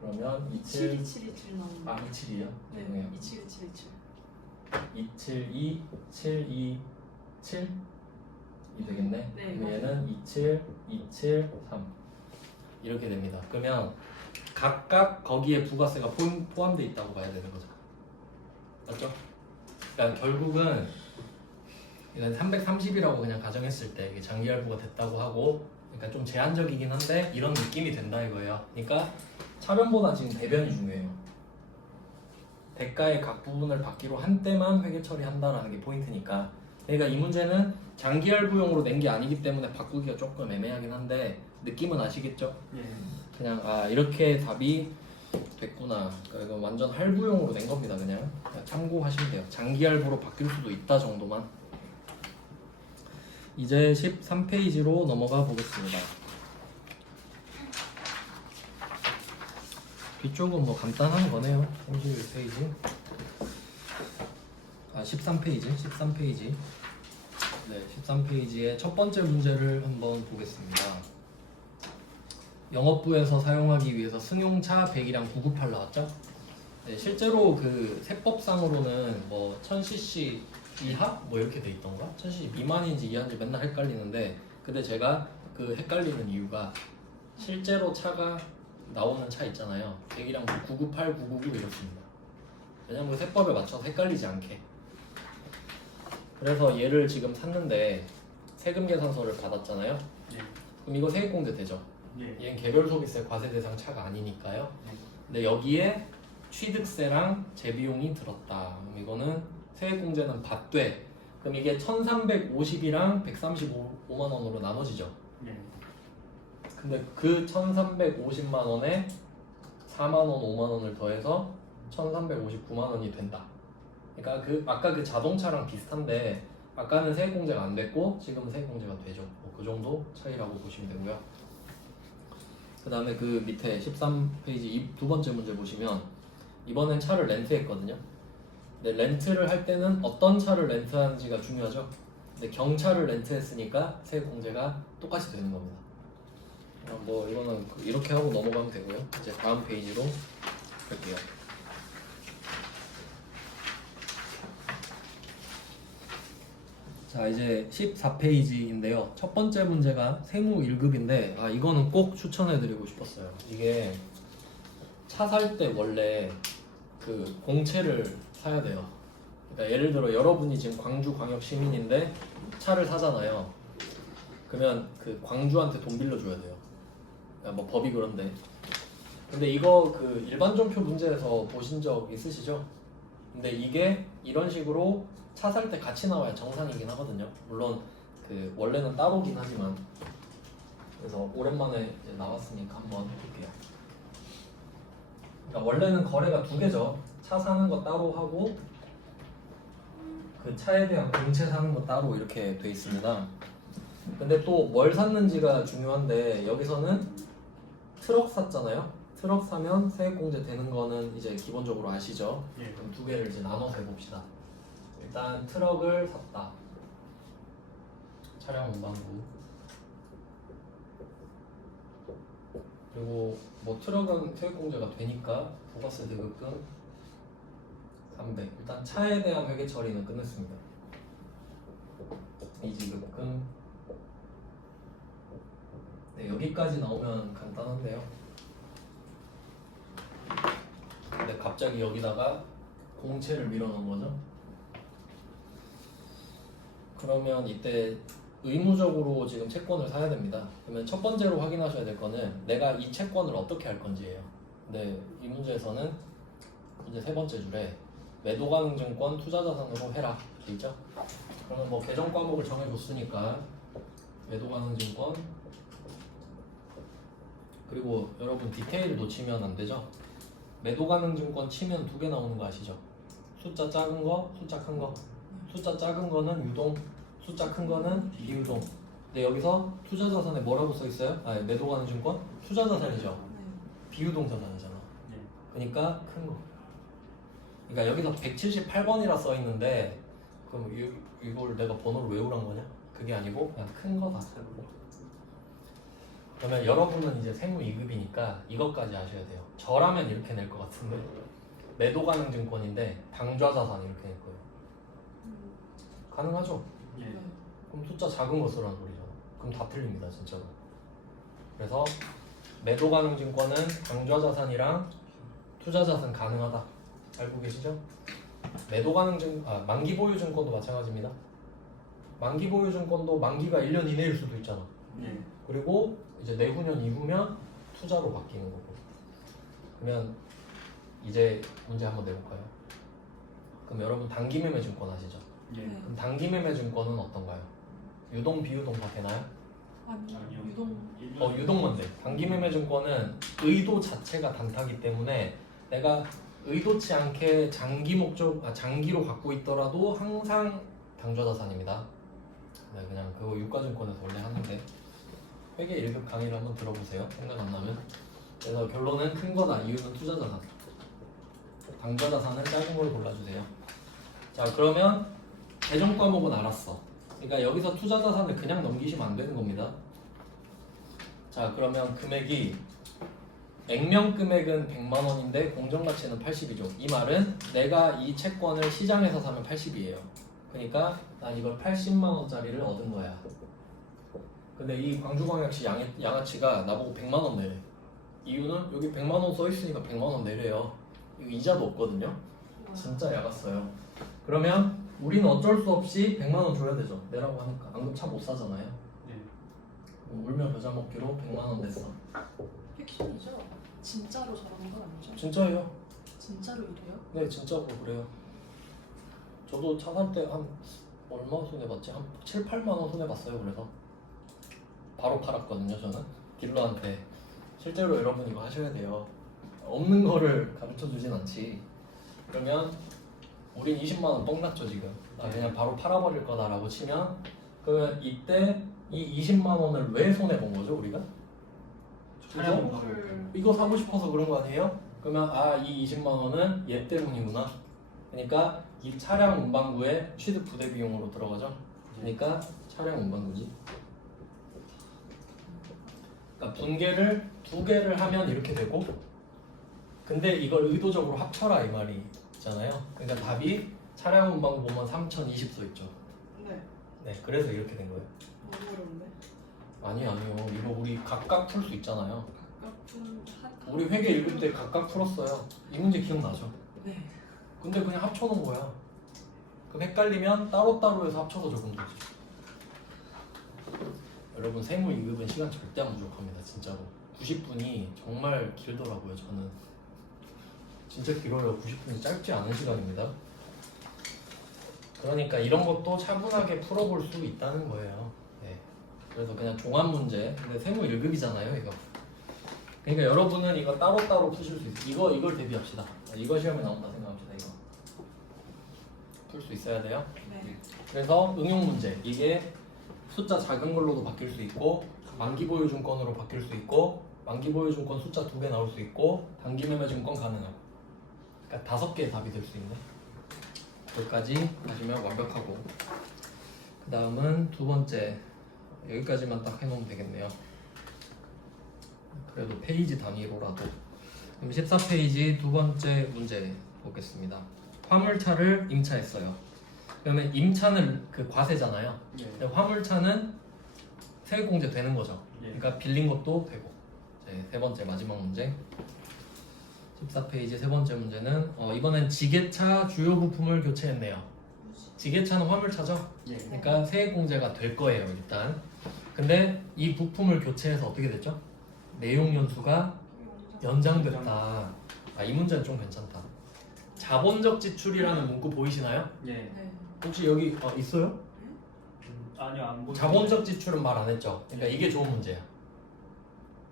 그러면 27 72727 나오는. 27이요? 네. 죄송해요. 27127. 272, 727 이 되겠네. 네, 그럼 얘는 27, 27, 3 이렇게 됩니다. 그러면 각각 거기에 부가세가 포함되어 있다고 봐야 되는 거죠. 맞죠? 그러니까 결국은 330이라고 그냥 가정했을 때 이게 장기 할부가 됐다고 하고, 그러니까 좀 제한적이긴 한데 이런 느낌이 된다 이거예요. 그러니까 차변보다 지금 대변이 중요해요. 대가의 각 부분을 받기로 한 때만 회계 처리한다라는 게 포인트니까 그러니까 이 문제는 장기 할부용으로 낸 게 아니기 때문에 바꾸기가 조금 애매하긴 한데 느낌은 아시겠죠? 예. 그냥 이렇게 답이 됐구나. 그러니까 이건 완전 할부용으로 낸 겁니다. 그냥 참고하시면 돼요. 장기 할부로 바뀔 수도 있다 정도만. 이제 13페이지로 넘어가 보겠습니다. 뒤쪽은 뭐 간단한 거네요. 31페이지. 13페이지. 네, 13페이지의 첫 번째 문제를 한번 보겠습니다. 영업부에서 사용하기 위해서 승용차 100이랑 998 나왔죠? 네, 실제로 그 세법상으로는 뭐 1000cc 이하? 뭐 이렇게 돼 있던가? 1000cc 미만인지 이하인지 맨날 헷갈리는데, 근데 제가 그 헷갈리는 이유가 실제로 차가 나오는 차 있잖아요. 100이랑 998, 999 이렇습니다. 왜냐면 그 세법에 맞춰서 헷갈리지 않게. 그래서 얘를 지금 샀는데 세금 계산서를 받았잖아요. 예. 그럼 이거 세액공제 되죠? 예. 얘는 개별 소비세 과세 대상 차가 아니니까요. 네. 근데 여기에 취득세랑 재비용이 들었다. 그럼 이거는 세액공제는 받되, 그럼 이게 1350이랑 135만 원으로 나눠지죠. 예. 근데 그 1350만 원에 4만 원, 5만 원을 더해서 1359만 원이 된다. 그러니까 아까 그 자동차랑 비슷한데 아까는 세액공제가 안 됐고 지금은 세액공제가 되죠. 그 정도 차이라고 보시면 되고요. 그 다음에 그 밑에 13페이지 두 번째 문제 보시면 이번엔 차를 렌트했거든요. 근데 렌트를 할 때는 어떤 차를 렌트하는지가 중요하죠. 근데 경차를 렌트했으니까 세액공제가 똑같이 되는 겁니다. 뭐 이거는 이렇게 하고 넘어가면 되고요. 이제 다음 페이지로 갈게요. 자, 이제 14페이지인데요. 첫 번째 문제가 세무 1급인데 이거는 꼭 추천해드리고 싶었어요. 이게 차 살 때 원래 그 공채를 사야 돼요. 그러니까 예를 들어 여러분이 지금 광주광역 시민인데 차를 사잖아요. 그러면 그 광주한테 돈 빌려줘야 돼요. 그러니까 뭐 법이 그런데. 근데 이거 그 일반전표 문제에서 보신 적 있으시죠? 근데 이게 이런 식으로 차 살 때 같이 나와야 정상이긴 하거든요. 물론 그 원래는 따로긴 하지만. 그래서 오랜만에 이제 나왔으니까 한번 해볼게요. 그러니까 원래는 거래가 두 개죠. 차 사는 거 따로 하고 그 차에 대한 공채 사는 거 따로 이렇게 돼 있습니다. 근데 또 뭘 샀는지가 중요한데 여기서는 트럭 샀잖아요. 트럭 사면 세액공제 되는 거는 이제 기본적으로 아시죠? 예. 그럼 두 개를 이제 나눠서 해봅시다. 일단 트럭을 샀다. 차량 운반부. 그리고 뭐 트럭은 세액공제가 되니까 부가세 대급금 300. 일단 차에 대한 회계 처리는 끝냈습니다. 이지급금. 네, 여기까지 나오면 간단한데요. 근데 갑자기 여기다가 공채를 밀어넣은 거죠. 그러면 이때 의무적으로 지금 채권을 사야 됩니다. 그러면 첫 번째로 확인하셔야 될 거는 내가 이 채권을 어떻게 할 건지예요. 근데 이 문제에서는 이제 세 번째 줄에 매도 가능 증권 투자 자산으로 해라 돼 있죠. 그러면 뭐 계정 과목을 정해줬으니까 매도 가능 증권, 그리고 여러분 디테일을 놓치면 안 되죠. 매도 가능 증권 치면 두 개 나오는 거 아시죠? 숫자 작은 거, 숫자 큰 거. 숫자 작은 거는 유동, 숫자 큰 거는 비유동. 근데 여기서 투자 자산에 뭐라고 써 있어요? 매도 가능 증권 투자 자산이죠. 네. 비유동 자산이잖아. 예. 그러니까 큰 거. 그러니까 여기서 178번이라 써 있는데 그럼 이걸 내가 번호를 외우란 거냐? 그게 아니고 그냥 큰 거다. 그러면 여러분은 이제 세무 2급이니까 이것까지 아셔야 돼요. 저라면 이렇게 낼 것 같은데 매도 가능 증권인데 당좌 자산 이렇게 낼 거예요. 가능하죠? 예. 네. 그럼 숫자 작은 거 쓰라는 소리잖아. 그럼 다 틀립니다, 진짜로. 그래서 매도 가능 증권은 당좌 자산이랑 투자 자산 가능하다. 알고 계시죠? 매도 가능 만기 보유 증권도 마찬가지입니다. 만기 보유 증권도 만기가 1년 이내일 수도 있잖아. 예. 그리고 이제 내후년 이후면 투자로 바뀌는 거고. 그러면 이제 문제 한번 내볼까요? 그럼 여러분 단기 매매 증권 아시죠? 예. 네. 그럼 단기매매증권은 어떤가요? 유동 비유동 다 되나요? 아니요. 아니요. 유동. 유동만 돼. 단기매매증권은 의도 자체가 단타기 때문에 내가 의도치 않게 장기로 갖고 있더라도 항상 당좌자산입니다. 네, 그냥 그거 유가증권에서 원래 하는데 회계 1급 강의를 한번 들어보세요. 생각 안 나면. 그래서 결론은 큰 거다. 이유는 투자자산. 당좌자산은 짧은 걸 골라주세요. 자, 그러면 재정 과목은 알았어. 그러니까 여기서 투자자산을 그냥 넘기시면 안 되는 겁니다. 자, 그러면 금액이 액면 금액은 100만 원인데 공정가치는 80이죠. 이 말은 내가 이 채권을 시장에서 사면 80이에요. 그러니까 난 이걸 80만 원짜리를 얻은 거야. 근데 이 광주광역시 양아치가 나보고 100만 원 내래. 이유는 여기 100만 원 써 있으니까 100만 원 내래요. 이거 이자도 없거든요. 진짜 야갔어요. 그러면 우리는 어쩔 수 없이 100만 원 줘야 되죠. 내라고 하니까. 안 그러면 차 못 사잖아요. 네. 울며 겨자 먹기로 100만 원 냈어. 픽션이죠? 진짜로 저러는 건 아니죠? 진짜예요. 진짜로 이래요? 네, 진짜로 그래요. 저도 차 살 때 한 얼마 손해봤지? 한 7, 8만 원 손해봤어요. 그래서 바로 팔았거든요. 저는 딜러한테. 실제로 여러분 이거 하셔야 돼요. 없는 거를 가르쳐 주진 않지. 그러면 우린 20만 원 뻥났죠 지금. 나 그냥 바로 팔아버릴 거다라고 치면 그러면 이때 이 20만 원을 왜 손해 본 거죠 우리가? 차량 그거? 이거 사고 싶어서 그런 거 아니에요? 그러면 이 20만 원은 얘 때문이구나. 그러니까 이 차량 운반구에 취득 부대 비용으로 들어가죠. 그러니까 차량 운반구지. 그러니까 분계를 2개를 하면 이렇게 되고, 근데 이걸 의도적으로 합쳐라 이 말이잖아요. 그러니까 답이 차량 운반구 보면 3020 써 있죠. 네. 네, 그래서 이렇게 된 거예요. 너무 어려운데? 아니요. 이거 우리 각각 풀 수 있잖아요. 가깝은 우리 회계 1급 때 각각 풀었어요. 이 문제 기억나죠? 네. 근데 그냥 합쳐놓은 거야. 그 헷갈리면 따로따로 해서 합쳐서 적으면 되지. 여러분 세무 2급은 시간 절대 안 부족합니다. 진짜로 90분이 정말 길더라고요. 저는 진짜 길어요. 90분이 짧지 않은 시간입니다. 그러니까 이런 것도 차분하게 풀어볼 수 있다는 거예요. 네. 그래서 그냥 종합 문제. 근데 세무 1급이잖아요 이거. 그러니까 여러분은 이거 따로따로 푸실 수 있어요. 이걸 대비합시다. 이거 시험에 나온다 생각합시다. 이거 풀 수 있어야 돼요. 네. 그래서 응용 문제. 이게 숫자 작은 걸로도 바뀔 수 있고 만기보유증권으로 바뀔 수 있고 만기보유증권 숫자 2개 나올 수 있고 단기매매증권 가능하고. 그러니까 5개의 답이 될 수 있네. 여기까지 하시면 완벽하고, 그 다음은 두 번째. 여기까지만 딱 해놓으면 되겠네요. 그래도 페이지 단위로라도. 그럼 14페이지 두 번째 문제 보겠습니다. 화물차를 임차했어요. 그러면 임차는 그 과세잖아요. 예. 근데 화물차는 세액공제 되는 거죠. 예. 그러니까 빌린 것도 되고. 이제 세 번째 마지막 문제. 14페이지 세 번째 문제는 이번엔 지게차 주요 부품을 교체했네요. 지게차는 화물차죠. 예. 그러니까 세액공제가 될 거예요 일단. 근데 이 부품을 교체해서 어떻게 됐죠? 내용 연수가 연장됐다. 이 문제는 좀 괜찮다. 자본적 지출이라는 문구 보이시나요? 예. 네. 혹시 여기 있어요? 아니요 안 보이는데. 자본적 지출은 말 안 했죠. 그러니까 이게 좋은 문제야.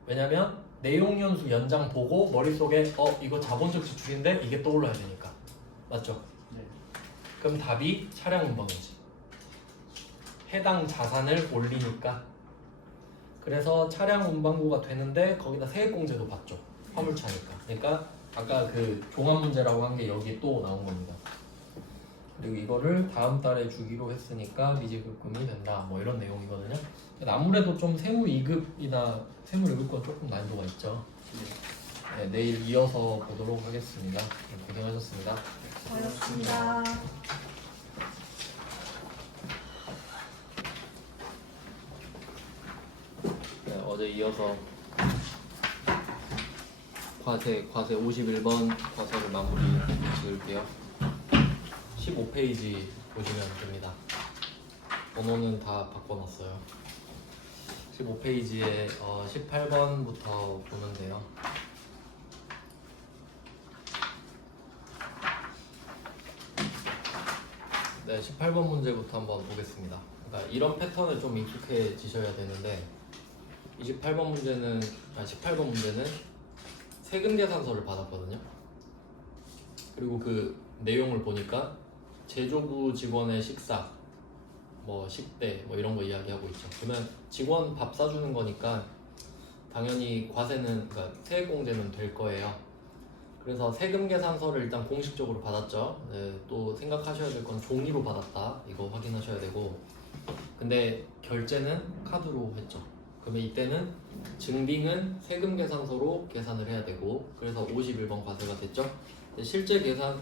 왜냐면 내용 연수 연장 보고 머릿속에 이거 자본적 지출인데 이게 떠올라야 되니까. 맞죠? 네. 그럼 답이 차량 운반이지. 해당 자산을 올리니까. 그래서 차량 운반구가 되는데 거기다 세액공제도 받죠. 화물차니까. 그러니까 아까 그 종합 문제라고 한 게 여기에 또 나온 겁니다. 그리고 이거를 다음 달에 주기로 했으니까 미지급금이 된다. 뭐 이런 내용이거든요. 근데 아무래도 좀 세무 2급이나 세무 1급과 조금 난이도가 있죠. 네, 내일 이어서 보도록 하겠습니다. 네, 고생하셨습니다. 고맙습니다. 네, 어제 이어서 과세 51번 과세를 마무리 지을게요. 15페이지 보시면 됩니다. 번호는 다 바꿔놨어요. 15페이지에 18번부터 보면 돼요. 네, 18번 문제부터 한번 보겠습니다. 그러니까 이런 패턴에 좀 익숙해지셔야 되는데 18번 문제는 세금 계산서를 받았거든요. 그리고 그 내용을 보니까 제조부 직원의 식사, 뭐 식대, 뭐 이런 거 이야기하고 있죠. 그러면 직원 밥 사주는 거니까 당연히 과세는, 그러니까 세액공제는 될 거예요. 그래서 세금 계산서를 일단 공식적으로 받았죠. 네, 또 생각하셔야 될 건 종이로 받았다, 이거 확인하셔야 되고, 근데 결제는 카드로 했죠. 그러면 이때는 증빙은 세금 계산서로 계산을 해야 되고, 그래서 51번 과세가 됐죠. 실제 계산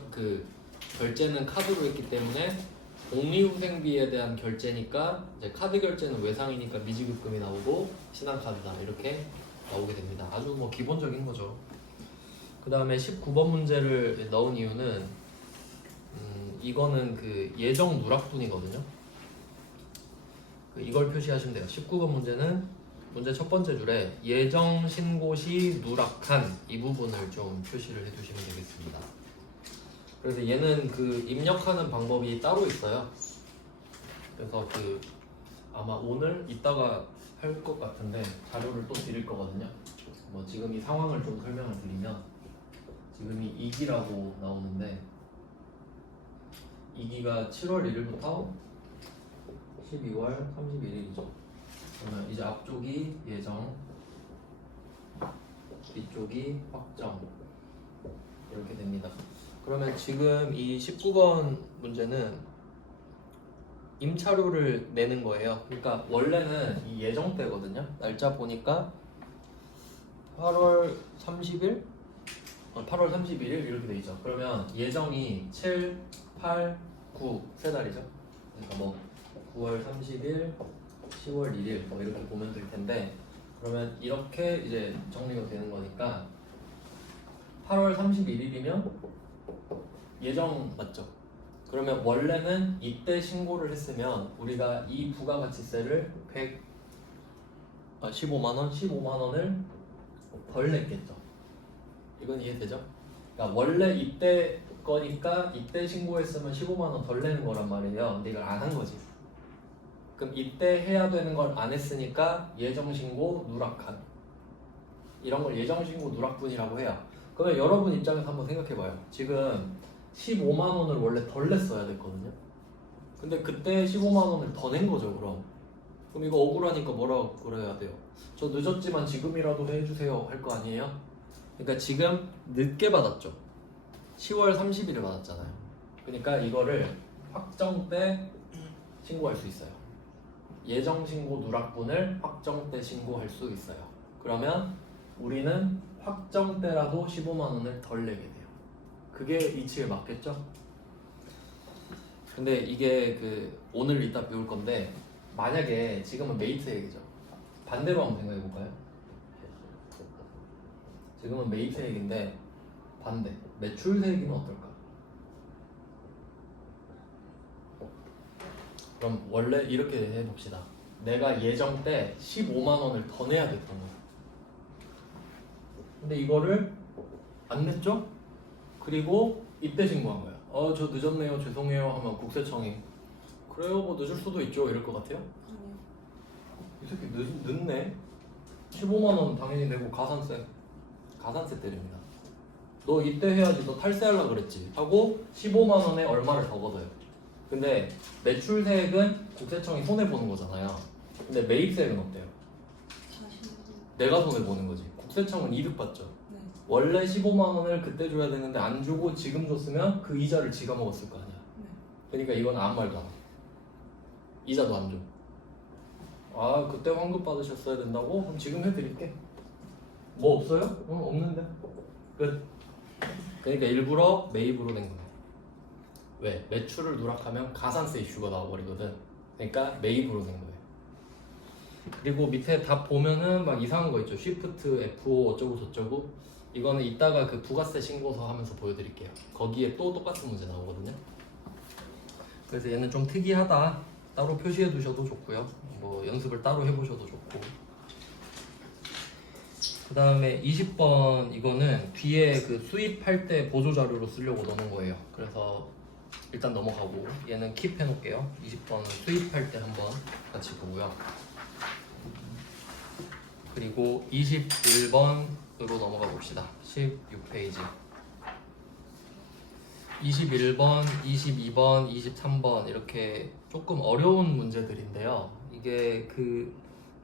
결제는 카드로 했기 때문에 복리후생비에 대한 결제니까 이제 카드 결제는 외상이니까 미지급금이 나오고 신한카드다, 이렇게 나오게 됩니다. 아주 뭐 기본적인 거죠. 그 다음에 19번 문제를 넣은 이유는 이거는 그 예정 누락분이거든요. 이걸 표시하시면 돼요. 19번 문제는 문제 첫 번째 줄에 예정 신고 시 누락한 이 부분을 좀 표시를 해두시면 되겠습니다. 그래서 얘는 그 입력하는 방법이 따로 있어요. 그래서 아마 오늘 이따가 할 것 같은데 자료를 또 드릴 거거든요. 뭐 지금 이 상황을 좀 설명을 드리면, 지금이 2기라고 나오는데 2기가 7월 1일부터 12월 31일이죠. 그러면 이제 앞쪽이 예정, 뒤쪽이 확정, 이렇게 됩니다. 그러면 지금 이 19번 문제는 임차료를 내는 거예요. 그러니까 원래는 이 예정 때거든요. 날짜 보니까 8월 30일? 8월 31일 이렇게 돼 있죠. 그러면 예정이 7, 8, 9 세 달이죠. 그러니까 뭐 9월 30일, 10월 1일 뭐 이렇게 보면 될 텐데, 그러면 이렇게 이제 정리가 되는 거니까 8월 31일이면 예정 맞죠? 그러면 원래는 이때 신고를 했으면 우리가 이 부가가치세를 15만 원을 덜 냈겠죠. 이건 이해되죠? 그러니까 원래 이때 거니까 이때 신고했으면 15만 원 덜 내는 거란 말이에요. 근데 이걸 안 한 거지. 그럼 이때 해야 되는 걸 안 했으니까 예정 신고 누락한, 이런 걸 예정 신고 누락분이라고 해요. 그러면 여러분 입장에서 한번 생각해봐요. 지금 15만 원을 원래 덜 냈어야 됐거든요. 근데 그때 15만 원을 더 낸 거죠. 그럼 이거 억울하니까 뭐라고 그래야 돼요? 저 늦었지만 지금이라도 해주세요 할 거 아니에요? 그러니까 지금 늦게 받았죠. 10월 30일에 받았잖아요. 그러니까 이거를 확정 때 신고할 수 있어요. 예정 신고 누락분을 확정 때 신고할 수 있어요. 그러면 우리는 확정 때라도 15만 원을 덜 내게 돼요. 그게 이치에 맞겠죠? 근데 이게 오늘 이따 배울 건데, 만약에 지금은 메이트액이죠. 반대로 한번 생각해 볼까요? 지금은 메이트액인데 반대, 매출세액이면 어떨까? 그럼 원래 이렇게 해봅시다. 내가 예정 때 15만 원을 더 내야 됐던 거야. 근데 이거를 안 냈죠? 그리고 이때 신고한 거야. 저 늦었네요, 죄송해요 하면 국세청이 그래요, 뭐 늦을 수도 있죠, 이럴 것 같아요? 아니요. 이 새끼 늦네? 15만 원 당연히 내고 가산세 때립니다. 너 이때 해야지, 너 탈세하려고 그랬지 하고 15만 원에 얼마를 더 걷어요. 근데 매출세액은 국세청이 손해보는 거잖아요. 근데 매입세액은 어때요? 자신은 내가 손해보는 거지. 국세청은 이득 받죠. 네. 원래 15만 원을 그때 줘야 되는데 안 주고 지금 줬으면 그 이자를 지가 먹었을 거 아니야. 네. 그러니까 이건 아무 말도 안 해. 이자도 안 줘. 아, 그때 환급 받으셨어야 된다고? 그럼 지금 해드릴게. 뭐 없어요? 없는데. 끝. 그러니까 일부러 매입으로 낸 거예요. 왜? 매출을 누락하면 가산세 이슈가 나와버리거든. 그러니까 매입으로 낸 거예요. 그리고 밑에 답 보면은 막 이상한 거 있죠. 쉬프트 F5 어쩌고 저쩌고. 이거는 이따가 그 부가세 신고서 하면서 보여드릴게요. 거기에 또 똑같은 문제 나오거든요. 그래서 얘는 좀 특이하다. 따로 표시해 두셔도 좋고요. 뭐 연습을 따로 해보셔도 좋고. 그 다음에 20번 이거는 뒤에 그 수입할 때 보조 자료로 쓰려고 넣는 거예요. 그래서 일단 넘어가고 얘는 킵 해놓을게요. 20번은 수입할 때 한번 같이 보고요. 그리고 21번으로 넘어가 봅시다. 16페이지. 21번, 22번, 23번 이렇게 조금 어려운 문제들인데요. 이게 그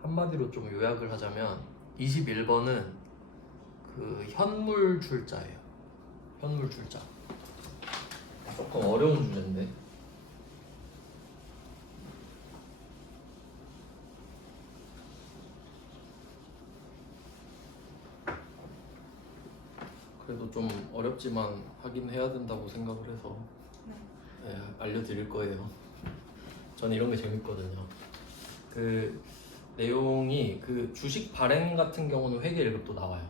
한마디로 좀 요약을 하자면 21번은 그 현물 출자예요. 현물 출자. 조금 어려운 주제인데. 그래도 좀 어렵지만 하긴 해야 된다고 생각을 해서 네, 알려드릴 거예요. 전 이런 게 재밌거든요. 그 내용이 그 주식 발행 같은 경우는 회계 1급도 나와요.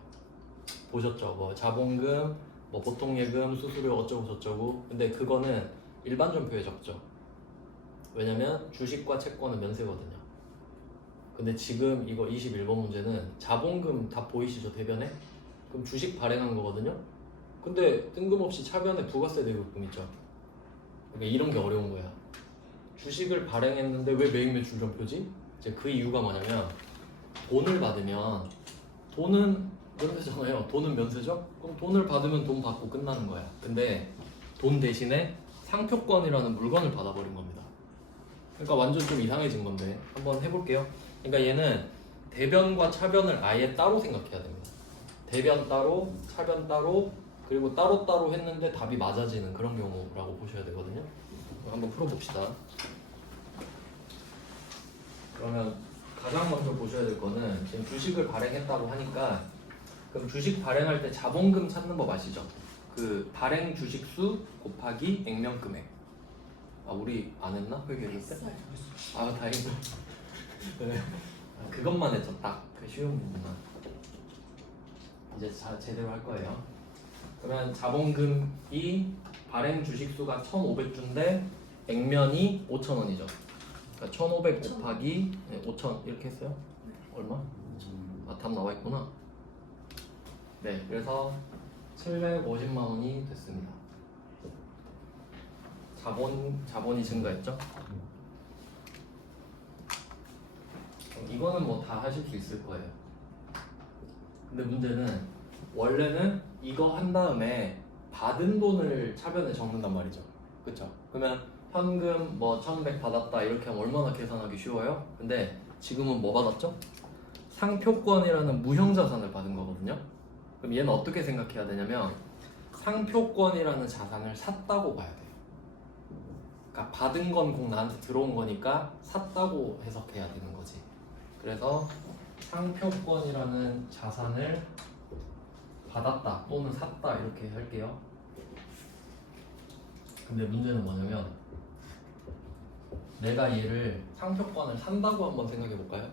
보셨죠? 뭐 자본금, 뭐 보통예금, 수수료 어쩌고 저쩌고. 근데 그거는 일반 전표에 적죠. 왜냐면 주식과 채권은 면세거든요. 근데 지금 이거 21번 문제는 자본금 다 보이시죠? 대변에? 그럼 주식 발행한 거거든요. 근데 뜬금없이 차변에 부가세 대급금 있죠. 그러니까 이런 게 어려운 거야. 주식을 발행했는데 왜 매입 매출 전표지? 이제 그 이유가 뭐냐면 돈을 받으면 돈은 면세잖아요. 돈은 면세죠? 그럼 돈을 받으면 돈 받고 끝나는 거야. 근데 돈 대신에 상표권이라는 물건을 받아버린 겁니다. 그러니까 완전 좀 이상해진 건데 한번 해볼게요. 그러니까 얘는 대변과 차변을 아예 따로 생각해야 됩니다. 대변 따로, 차변 따로, 그리고 따로따로 했는데 답이 맞아지는 그런 경우라고 보셔야 되거든요. 한번 풀어봅시다. 그러면 가장 먼저 보셔야 될 거는 지금 주식을 발행했다고 하니까 그럼 주식 발행할 때 자본금 찾는 법 아시죠? 그 발행 주식수 곱하기 액면금액. 아 우리 안 했나? 회계를 때? 아 다행이다. 네. 아, 그것만 했죠. 딱 그 쉬운 부분만. 이제 제대로 할 거예요. 그러면 자본금이 발행 주식수가 1,500주인데 액면이 5,000원이죠. 그러니까 1,500 곱하기 5,000 이렇게 했어요? 얼마? 아, 답 나와 있구나. 네, 그래서 750만 원이 됐습니다. 자본이 증가했죠? 이거는 뭐 다 하실 수 있을 거예요. 근데 문제는 원래는 이거 한 다음에 받은 돈을 차변에 적는단 말이죠. 그쵸? 그러면 현금 뭐 1,100 받았다 이렇게 하면 얼마나 계산하기 쉬워요? 근데 지금은 뭐 받았죠? 상표권이라는 무형자산을 받은 거거든요. 그럼 얘는 어떻게 생각해야 되냐면 상표권이라는 자산을 샀다고 봐야 돼요. 그러니까 받은 건 꼭 나한테 들어온 거니까 샀다고 해석해야 되는 거지. 그래서 상표권이라는 자산을 받았다 또는 샀다 이렇게 할게요. 근데 문제는 뭐냐면 내가 얘를 상표권을 산다고 한번 생각해 볼까요?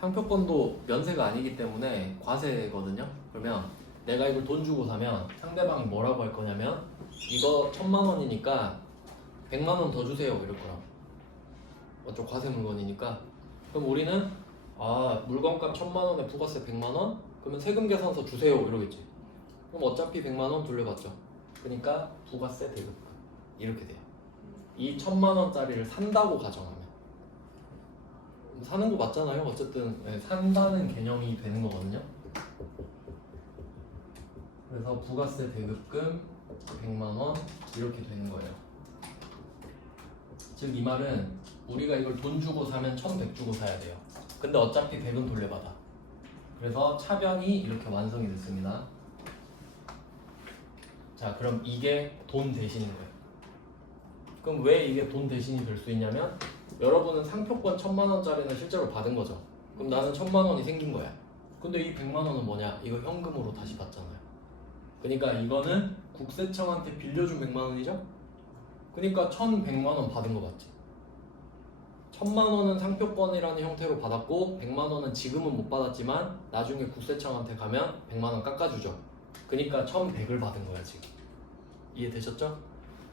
상표권도 면세가 아니기 때문에 과세거든요. 그러면 내가 이걸 돈 주고 사면 상대방이 뭐라고 할 거냐면 이거 1,000만 원이니까 100만 원 더 주세요 이럴 거라고. 어쩌 과세 물건이니까. 그럼 우리는 아 물건값 1,000만 원에 부가세 100만 원? 그러면 세금 계산서 주세요 이러겠지. 그럼 어차피 100만 원 돌려받죠. 그러니까 부가세 대급금 이렇게 돼요. 이 1,000만 원짜리를 산다고 가정하면 사는 거 맞잖아요. 어쨌든 네, 산다는 개념이 되는 거거든요. 그래서 부가세 대급금 100만 원 이렇게 되는 거예요. 즉 이 말은 우리가 이걸 돈 주고 사면 1,100 주고 사야 돼요. 근데 어차피 100은 돌려받아. 그래서 차변이 이렇게 완성이 됐습니다. 자, 그럼 이게 돈 대신인 거예요. 그럼 왜 이게 돈 대신이 될 수 있냐면 여러분은 상표권 1,000만 원짜리는 실제로 받은 거죠. 그럼 나는 1,000만 원이 생긴 거야. 근데 이 100만 원은 뭐냐? 이거 현금으로 다시 받잖아요. 그러니까 이거는 국세청한테 빌려준 100만 원이죠? 그러니까 1,100만 원 받은 거 맞지? 1,000만 원은 상표권이라는 형태로 받았고 100만 원은 지금은 못 받았지만 나중에 국세청한테 가면 100만 원 깎아주죠. 그러니까 1,100을 받은 거야 지금. 이해되셨죠?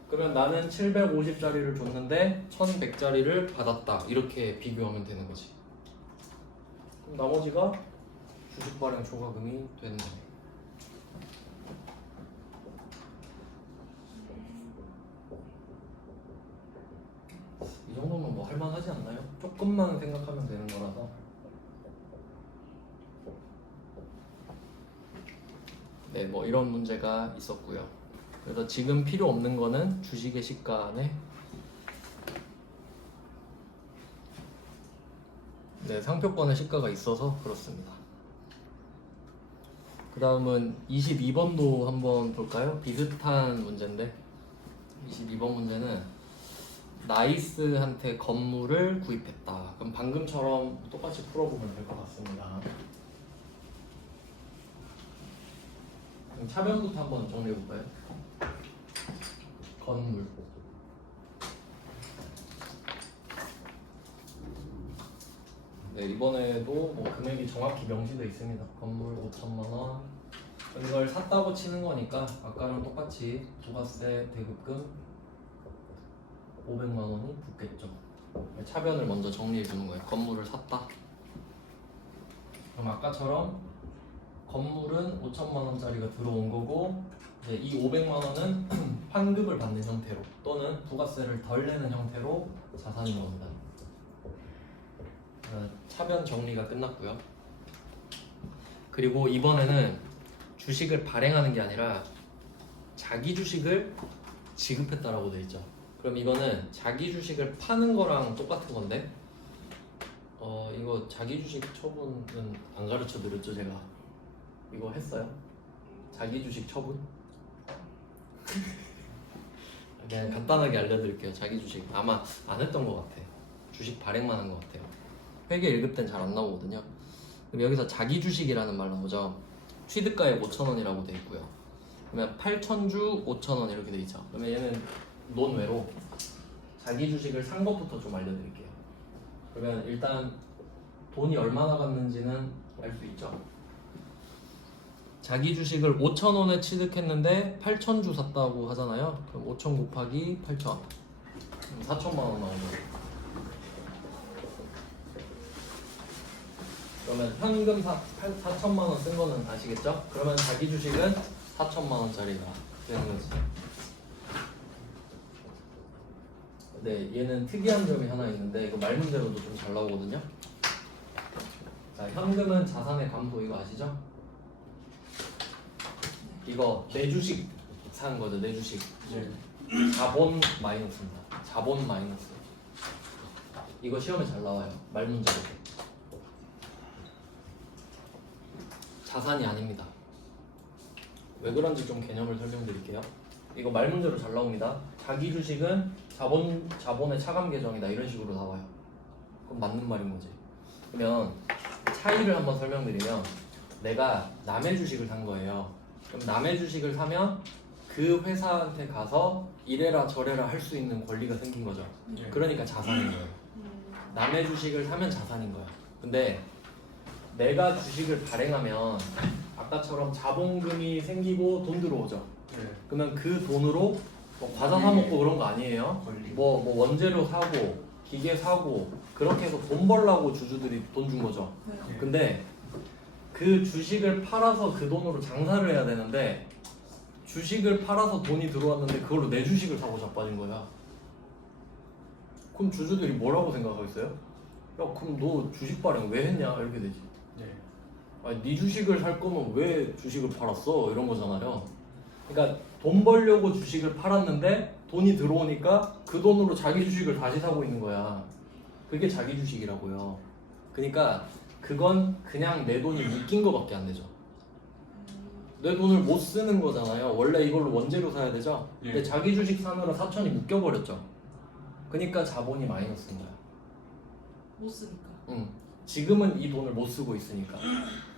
그러면 나는 750짜리를 줬는데 1,100짜리를 받았다. 이렇게 비교하면 되는 거지. 그럼 나머지가 주식 발행 초과금이 되는 거예요. 할만하지 않나요? 조금만 생각하면 되는 거라서. 네, 뭐 이런 문제가 있었고요. 그래서 지금 필요 없는 거는 주식의 시가안에 네, 상표권의 시가가 있어서 그렇습니다. 그 다음은 22번도 한번 볼까요? 비슷한 문제인데 22번 문제는 나이스한테 건물을 구입했다. 그럼 방금처럼 똑같이 풀어보면 될 것 같습니다. 그럼 차변부터 한번 정리해볼까요? 건물. 네, 이번에도 뭐 금액이 정확히 명시되어 있습니다. 건물 5천만 원. 이걸 샀다고 치는 거니까 아까랑 똑같이 부가세 대급금 500만 원이 붙겠죠. 차변을 먼저 정리해 주는 거예요. 건물을 샀다. 그럼 아까처럼 건물은 5천만 원짜리가 들어온 거고 이제 이 500만 원은 환급을 받는 형태로 또는 부가세를 덜 내는 형태로 자산인 겁니다. 차변 정리가 끝났고요. 그리고 이번에는 주식을 발행하는 게 아니라 자기 주식을 지급했다라고 되어 있죠. 그럼 이거는 자기 주식을 파는 거랑 똑같은 건데 이거 자기 주식 처분은 안 가르쳐 드렸죠 제가. 이거 했어요? 자기 주식 처분? 그냥 간단하게 알려드릴게요. 자기 주식 아마 안 했던 것 같아. 주식 발행만 한 것 같아요. 회계 1급 때는 잘 안 나오거든요. 그럼 여기서 자기 주식이라는 말 나오죠. 취득가액 5,000원이라고 돼 있고요. 그러면 8,000주 5,000원 이렇게 돼 있죠. 그러면 얘는 논외로 자기 주식을 산 것부터 좀 알려드릴게요. 그러면 일단 돈이 얼마나 갔는지는 알 수 있죠. 자기 주식을 5,000원에 취득했는데 8,000주 샀다고 하잖아요. 그럼 5,000 곱하기 8,000 4천만 원 나오는 거예요. 그러면 현금 4천만 원 쓴 거는 아시겠죠? 그러면 자기 주식은 4천만 원짜리가 되는 거지. 네, 얘는 특이한 점이 하나 있는데 이거 말 문제로도 좀 잘 나오거든요. 자, 현금은 자산의 감소 이거 아시죠? 이거 내 주식 산 거죠, 내 주식. 자본 마이너스입니다. 자본 마이너스. 이거 시험에 잘 나와요. 말 문제로. 자산이 아닙니다. 왜 그런지 좀 개념을 설명드릴게요. 이거 말 문제로 잘 나옵니다. 자기 주식은 자본의 차감 계정이다 이런 식으로 나와요. 그럼 맞는 말인 거지. 그러면 차이를 한번 설명드리면 내가 남의 주식을 산 거예요. 그럼 남의 주식을 사면 그 회사한테 가서 이래라 저래라 할 수 있는 권리가 생긴 거죠. 그러니까 자산인 거예요. 남의 주식을 사면 자산인 거야. 근데 내가 주식을 발행하면 아까처럼 자본금이 생기고 돈 들어오죠. 그러면 그 돈으로 뭐 과자 사 먹고 그런 거 아니에요. 뭐 원재료 사고 기계 사고 그렇게 해서 돈 벌라고 주주들이 돈 준 거죠. 근데 그 주식을 팔아서 그 돈으로 장사를 해야 되는데 주식을 팔아서 돈이 들어왔는데 그걸로 내 주식을 사고 자빠진 거야. 그럼 주주들이 뭐라고 생각하겠어요? 야 그럼 너 주식 발행 왜 했냐 이렇게 되지. 아니 네 주식을 살 거면 왜 주식을 팔았어 이런 거잖아요. 그러니까 돈 벌려고 주식을 팔았는데 돈이 들어오니까 그 돈으로 자기 주식을 다시 사고 있는 거야. 그게 자기 주식이라고요. 그러니까 그건 그냥 내 돈이 묶인 거밖에 안 되죠. 내 돈을 못 쓰는 거잖아요. 원래 이걸로 원재료 사야 되죠. 근데 자기 주식 사느라 4천이 묶여버렸죠. 그러니까 자본이 마이너스인 거야. 못 쓰니까. 응. 지금은 이 돈을 못 쓰고 있으니까.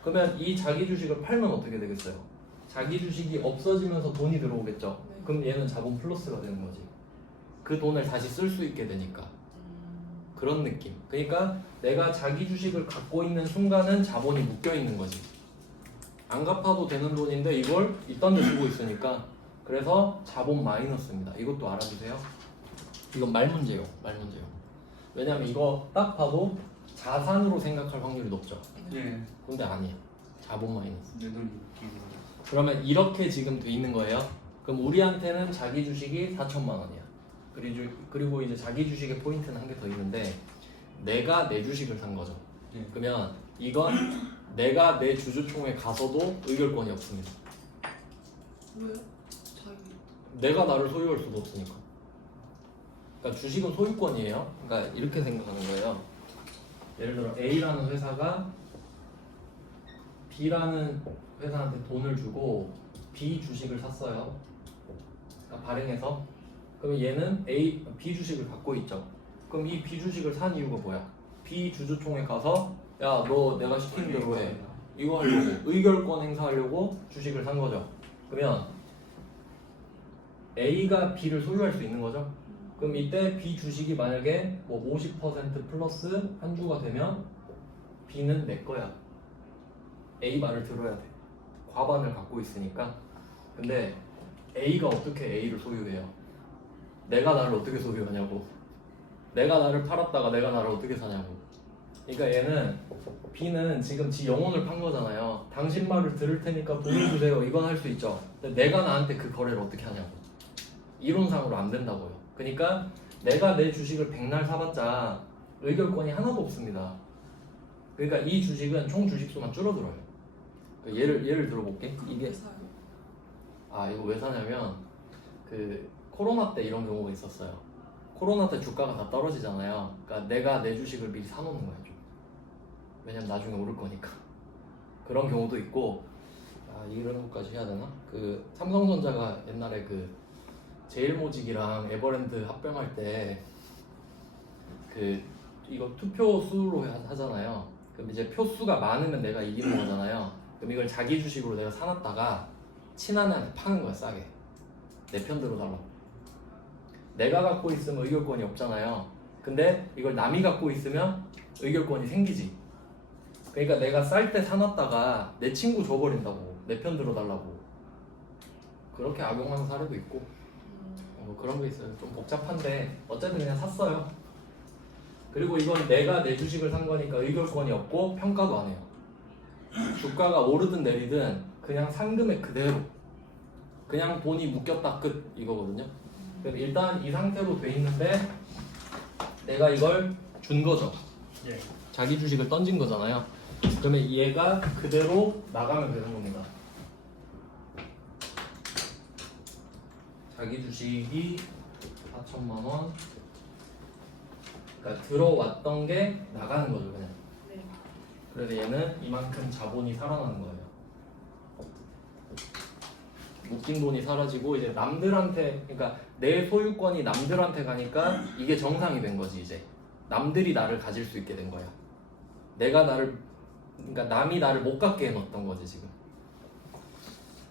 그러면 이 자기 주식을 팔면 어떻게 되겠어요? 자기 주식이 없어지면서 돈이 들어오겠죠. 네. 그럼 얘는 자본 플러스가 되는 거지. 그 돈을 다시 쓸 수 있게 되니까. 그런 느낌. 그러니까 내가 자기 주식을 갖고 있는 순간은 자본이 묶여 있는 거지. 안 갚아도 되는 돈인데 이걸 이딴 데 쓰고 있으니까. 그래서 자본 마이너스입니다. 이것도 알아두세요. 이건 말 문제요. 말 문제요. 왜냐면 이거 딱 봐도 자산으로 생각할 확률이 높죠. 근데 아니야. 자본 마이너스. 내 돈이 그러면 이렇게 지금 돼 있는 거예요. 그럼 우리한테는 자기 주식이 4천만 원이야. 그리고 이제 자기 주식의 포인트는 한 개 더 있는데 내가 내 주식을 산 거죠. 네. 그러면 이건 내가 내 주주총회 가서도 의결권이 없습니다. 왜요? 자기. 내가 나를 소유할 수도 없으니까. 그러니까 주식은 소유권이에요. 그러니까 이렇게 생각하는 거예요. 예를 들어 A라는 회사가 B라는 회사한테 돈을 주고 B 주식을 샀어요. 그러니까 발행해서. 그럼 얘는 B 주식을 갖고 있죠. 그럼 이 B 주식을 산 이유가 뭐야? B 주주총회 가서 야, 너 내가 시킨 대로 해. 이거 하려고 의결권 행사하려고 주식을 산 거죠. 그러면 A가 B를 소유할 수 있는 거죠. 그럼 이때 B 주식이 만약에 뭐 50% 플러스 한 주가 되면 B는 내 거야. A 말을 들어야 돼. 과반을 갖고 있으니까. 근데 A가 어떻게 A를 소유해요? 내가 나를 어떻게 소유하냐고. 내가 나를 팔았다가 내가 나를 어떻게 사냐고. 그러니까 얘는 B는 지금 지 영혼을 판 거잖아요. 당신 말을 들을 테니까 돈을 주세요. 이건 할 수 있죠. 근데 내가 나한테 그 거래를 어떻게 하냐고. 이론상으로 안 된다고요. 그러니까 내가 내 주식을 백날 사봤자 의결권이 하나도 없습니다. 그러니까 이 주식은 총 주식수만 줄어들어요. 예를 들어볼게. 이게 사요. 이거 왜 사냐면 그 코로나 때 이런 경우가 있었어요. 코로나 때 주가가 다 떨어지잖아요. 그러니까 내가 내 주식을 미리 사놓는 거야 좀. 왜냐면 나중에 오를 거니까. 그런 경우도 있고. 이런 것까지 해야 되나? 그 삼성전자가 옛날에 그 제일모직이랑 에버랜드 합병할 때 그 이거 투표 수로 하잖아요. 그럼 이제 표수가 많으면 내가 이기는 거잖아요. 그럼 이걸 자기 주식으로 내가 사놨다가 친한 애한테 파는 거야 싸게. 내 편 들어달라고. 내가 갖고 있으면 의결권이 없잖아요. 근데 이걸 남이 갖고 있으면 의결권이 생기지. 그러니까 내가 쌀 때 사놨다가 내 친구 줘버린다고. 내 편 들어달라고. 그렇게 악용하는 사례도 있고. 그런 게 있어요. 좀 복잡한데 어쨌든 그냥 샀어요. 그리고 이건 내가 내 주식을 산 거니까 의결권이 없고 평가도 안 해요. 주가가 오르든 내리든 그냥 산 금액 그대로 그냥 돈이 묶였다 끝 이거거든요. 그래서 일단 이 상태로 돼 있는데 내가 이걸 준 거죠. 예. 자기 주식을 던진 거잖아요. 그러면 얘가 그대로 나가면 되는 겁니다. 자기 주식이 4천만 원. 그러니까 들어왔던 게 나가는 거죠 그냥. 네. 그래서 얘는 이만큼 자본이 살아나는 거예요. 묶인 돈이 사라지고 이제 남들한테, 그러니까 내 소유권이 남들한테 가니까 이게 정상이 된 거지 이제. 남들이 나를 가질 수 있게 된 거야. 내가 나를, 그러니까 남이 나를 못 갖게 해놨던 거지 지금.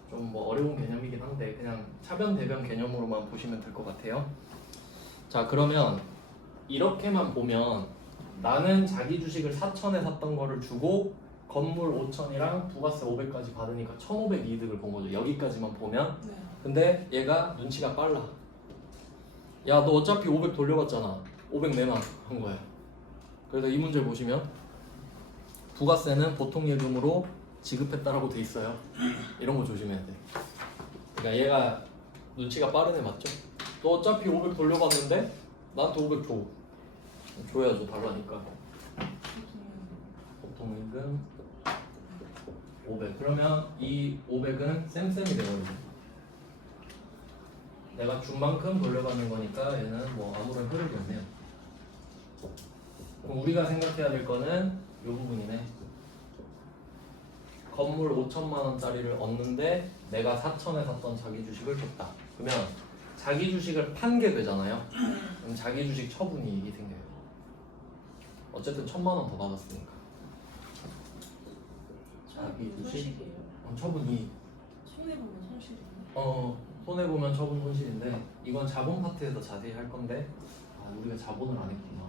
좀 뭐 어려운 개념이긴 한데 그냥 차변 대변 개념으로만 보시면 될 것 같아요. 자, 그러면 이렇게만 보면 나는 자기 주식을 4천에 샀던 거를 주고 건물 5천이랑 부가세 500까지 받으니까 1,500 이득을 본 거죠. 여기까지만 보면. 네. 근데 얘가 눈치가 빨라. 야, 너 어차피 500 돌려받잖아. 500 내놔 한 거야. 그래서 이 문제를 보시면 부가세는 보통 예금으로 지급했다라고 돼 있어요. 이런 거 조심해야 돼. 그러니까 얘가 눈치가 빠른 애 맞죠? 너 어차피 500 돌려받는데 나한테 500 줘. 줘야죠. 달라니까. 보통 예금 500. 그러면 이 500은 쌤쌤이 되거든요. 내가 준 만큼 돌려받는 거니까 얘는 뭐 아무런 흐름이 없네요. 그럼 우리가 생각해야 될 거는 이 부분이네. 건물 5천만 원짜리를 얻는데 내가 4천에 샀던 자기 주식을 줬다. 그러면 자기 주식을 판게 되잖아요. 그럼 자기 주식 처분이익이 생겨요. 어쨌든 1,000만 원 더 받았으니까. 자기 주식 손실이에요. 처분이익. 손해 보면 손실이에요. 손해 보면 처분 손실인데 이건 자본 파트에서 자세히 할 건데 우리가 자본을 안 했구나.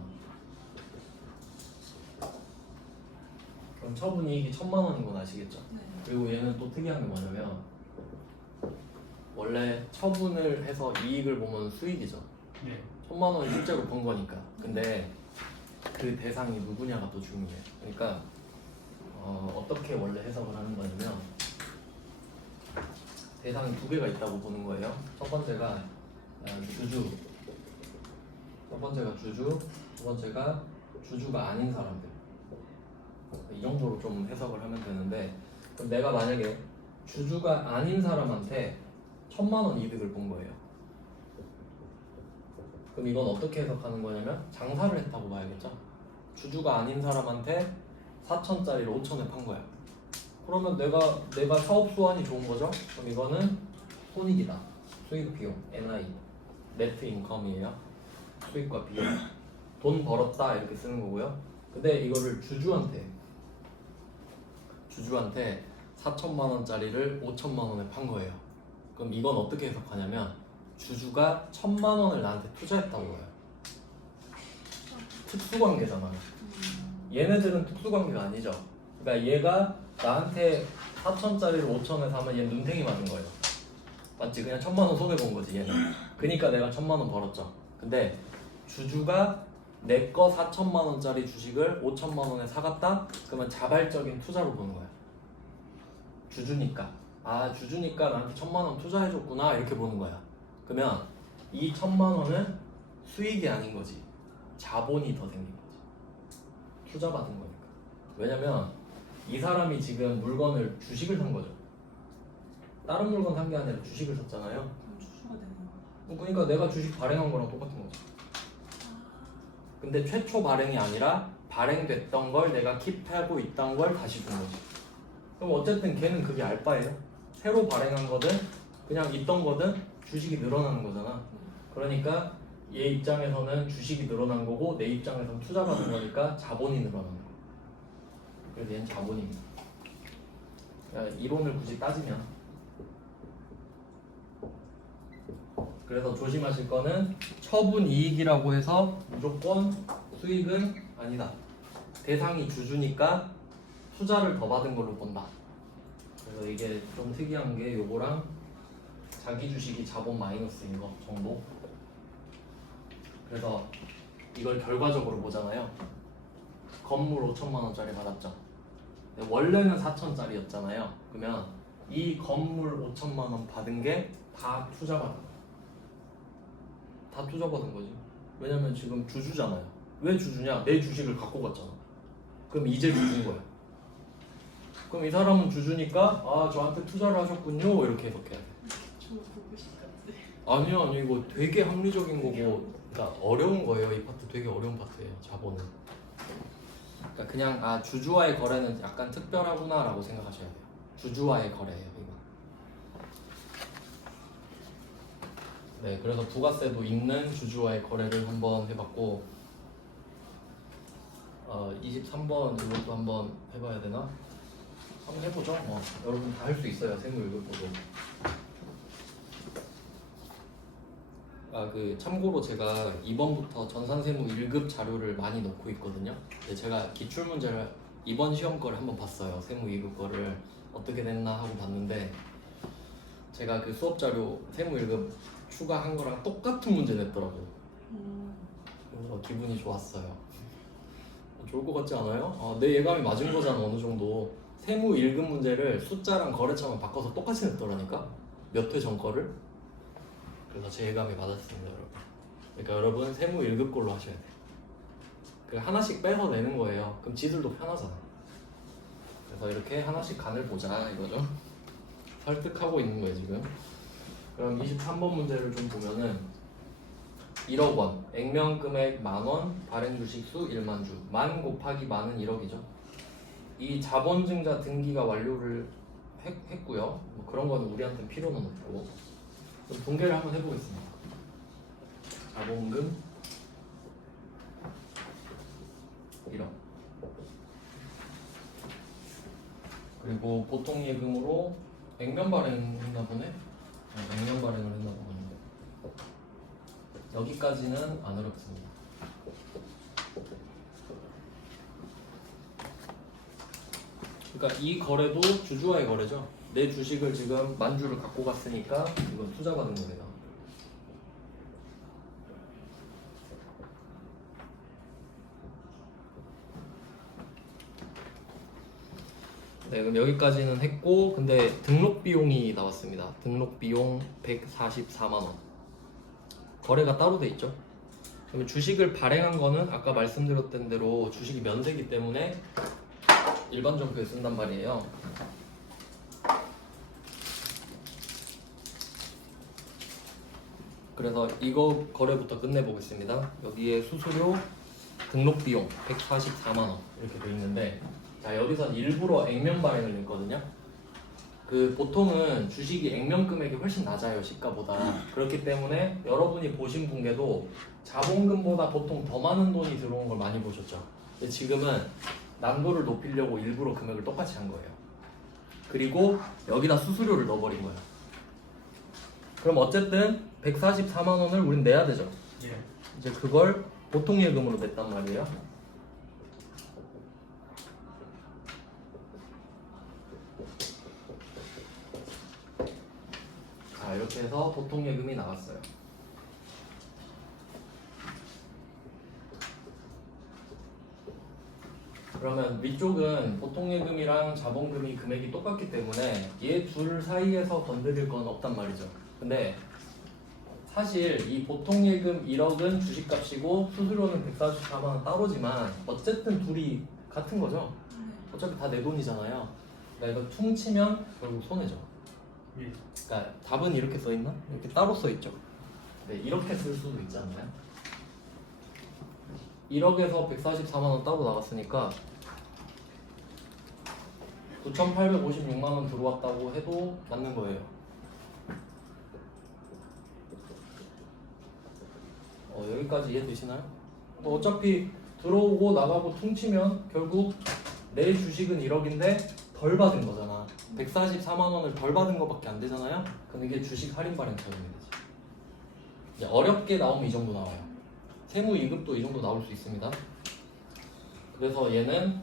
그럼 처분이익이 1,000만 원인 건 아시겠죠? 네. 그리고 얘는 또 특이한 게 뭐냐면 원래 처분을 해서 이익을 보면 수익이죠. 예. 1,000만 원을 실제로 번 거니까. 근데 그 대상이 누구냐가 또 중요해. 그러니까 어떻게 원래 해석을 하는 거냐면 대상이 두 개가 있다고 보는 거예요. 첫 번째가 주주, 번째가 주주, 두 번째가 주주가 아닌 사람들. 이 정도로 좀 해석을 하면 되는데, 그럼 내가 만약에 주주가 아닌 사람한테 1,000만 원 이득을 본 거예요. 그럼 이건 어떻게 해석하는 거냐면 장사를 했다고 봐야겠죠. 주주가 아닌 사람한테 4천짜리를 5천에 판 거야. 그러면 내가 사업 수완이 좋은 거죠. 그럼 이거는 손익이다. 수익 비용, NI, 네트 인컴이에요. 수익과 비용. 돈 벌었다 이렇게 쓰는 거고요. 근데 이거를 주주한테 4천만 원짜리를 5천만 원에 판 거예요. 그럼 이건 어떻게 해석하냐면 주주가 1,000만 원을 나한테 투자했다고 해요. 특수관계잖아. 얘네들은 특수관계가 아니죠. 그러니까 얘가 나한테 4천짜리를 5천에 사면 얘 눈탱이 맞은 거예요. 맞지? 그냥 1,000만 원 손해 본 거지 얘는. 그러니까 내가 1,000만 원 벌었죠. 근데 주주가 내 거 4천만 원짜리 주식을 5천만 원에 사갔다? 그러면 자발적인 투자로 보는 거야. 주주니까. 아, 주주니까 나한테 1,000만 원 투자해줬구나 이렇게 보는 거야. 그러면 이 1,000만 원은 수익이 아닌 거지. 자본이 더 생긴 거지. 투자 받은 거니까. 왜냐면 이 사람이 지금 물건을 주식을 산 거죠. 다른 물건 산 게 아니라 주식을 샀잖아요. 그럼 주주가 되는 거. 그러니까 내가 주식 발행한 거랑 똑같은 거죠. 근데 최초 발행이 아니라 발행됐던 걸 내가 킵하고 있던 걸 다시 준 거지. 그럼 어쨌든 걔는 그게 알바예요. 새로 발행한 거든 그냥 있던 거든 주식이 늘어나는 거잖아. 그러니까 얘 입장에서는 주식이 늘어난 거고 내 입장에서는 투자받은 거니까 자본이 늘어나는 거야. 그래서 얘는 자본입니다. 그러니까 이론을 굳이 따지면 그래서 조심하실 거는 처분 이익이라고 해서 무조건 수익은 아니다. 대상이 주주니까 투자를 더 받은 걸로 본다. 그래서 이게 좀 특이한 게 요거랑 자기 주식이 자본 마이너스인 거 정도. 그래서 이걸 결과적으로 보잖아요. 건물 5천만 원짜리 받았죠. 근데 원래는 4천짜리였잖아요. 그러면 이 건물 5천만 원 받은 게 다 투자 받은 거야. 다 투자 받은 거지. 왜냐면 지금 주주잖아요. 왜 주주냐? 내 주식을 갖고 갔잖아. 그럼 이제 주주인 거야. 그럼 이 사람은 주주니까 아 저한테 투자를 하셨군요 이렇게 해석해야 돼. 정말 보고 싶은데. 아니요 이거 되게 합리적인 거고 그러니까 어려운 거예요. 이 파트 되게 어려운 파트예요. 자본은. 그러니까 그냥 아 주주와의 거래는 약간 특별하구나 라고 생각하셔야 돼요. 주주와의 거래예요 이거. 네, 그래서 부가세도 있는 주주와의 거래를 한번 해봤고 23번 이것도 한번 해봐야 되나? 한번 해보죠. 여러분 다 할 수 있어요. 세무 1급보도. 참고로 제가 2번부터 전산세무 1급 자료를 많이 넣고 있거든요. 근데 제가 기출문제를 이번 시험 거를 한번 봤어요. 세무 2급 거를 어떻게 냈나 하고 봤는데 제가 그 수업 자료 세무 1급 추가한 거랑 똑같은 문제 냈더라고요. 그래서 기분이 좋았어요. 좋을 것 같지 않아요? 내 예감이 맞은 거잖아 어느 정도. 세무 1급 문제를 숫자랑 거래처만 바꿔서 똑같이 냈더라니까? 몇 회 전 거를. 그래서 제 예감이 맞았습니다 여러분. 그러니까 여러분 세무 1급 걸로 하셔야 돼. 그 하나씩 빼서 내는 거예요. 그럼 지들도 편하잖아. 그래서 이렇게 하나씩 간을 보자 이거죠. 설득하고 있는 거예요 지금. 그럼 23번 문제를 좀 보면은 1억 원, 액면 금액 만원, 발행 주식 수 1만 주. 만 곱하기 만은 1억이죠. 이 자본증자 등기가 완료를 했고요. 뭐 그런 거는 우리한테는 필요는 없고. 그럼 분개를 한번 해보겠습니다. 자본금 1억. 그리고 보통 예금으로 액면 발행했나 보네. 액면 발행을 했나 보네. 여기까지는 안 어렵습니다. 그러니까 이 거래도 주주와의 거래죠. 내 주식을 지금 만 주를 갖고 갔으니까 이건 투자받은 거예요. 네, 그럼 여기까지는 했고, 근데 등록 비용이 나왔습니다. 등록 비용 144만 원. 거래가 따로 돼 있죠. 그러면 주식을 발행한 거는 아까 말씀드렸던 대로 주식이 면세기 때문에 일반 종표에 쓴단 말이에요. 그래서 이거 거래부터 끝내보겠습니다. 여기에 수수료, 등록비용 144만 원 이렇게 돼 있는데, 자 여기선 일부러 액면 발행을 했거든요. 그 보통은 주식이 액면 금액이 훨씬 낮아요, 시가보다. 그렇기 때문에 여러분이 보신 분께도 자본금보다 보통 더 많은 돈이 들어온 걸 많이 보셨죠. 근데 지금은 난도를 높이려고 일부러 금액을 똑같이 한 거예요. 그리고 여기다 수수료를 넣어버린 거예요. 그럼 어쨌든 144만 원을 우린 내야 되죠. 예. 이제 그걸 보통 예금으로 냈단 말이에요. 자, 이렇게 해서 보통 예금이 나왔어요. 그러면 위쪽은 보통 예금이랑 자본금이 금액이 똑같기 때문에 얘 둘 사이에서 건드릴 건 없단 말이죠. 근데 사실 이 보통 예금 1억은 주식값이고 수수료는 144만 원 따로지만 어쨌든 둘이 같은 거죠. 어차피 다 내 돈이잖아요. 그러니까 이거 퉁치면 결국 손해죠. 예. 그러니까 답은 이렇게 써 있나? 이렇게 따로 써 있죠. 네, 이렇게 쓸 수도 있잖아요. 1억에서 144만 원 따로 나갔으니까 9,856만 원 들어왔다고 해도 맞는 거예요. 여기까지 이해되시나요? 뭐 어차피 들어오고 나가고 퉁치면 결국 내 주식은 1억인데 덜 받은 거잖아. 144만 원을 덜 받은 거밖에 안 되잖아요. 그럼 이게 주식 할인 발행 처분이 되지. 이제 어렵게 나오면 이 정도 나와요. 세무 이급도 이 정도 나올 수 있습니다. 그래서 얘는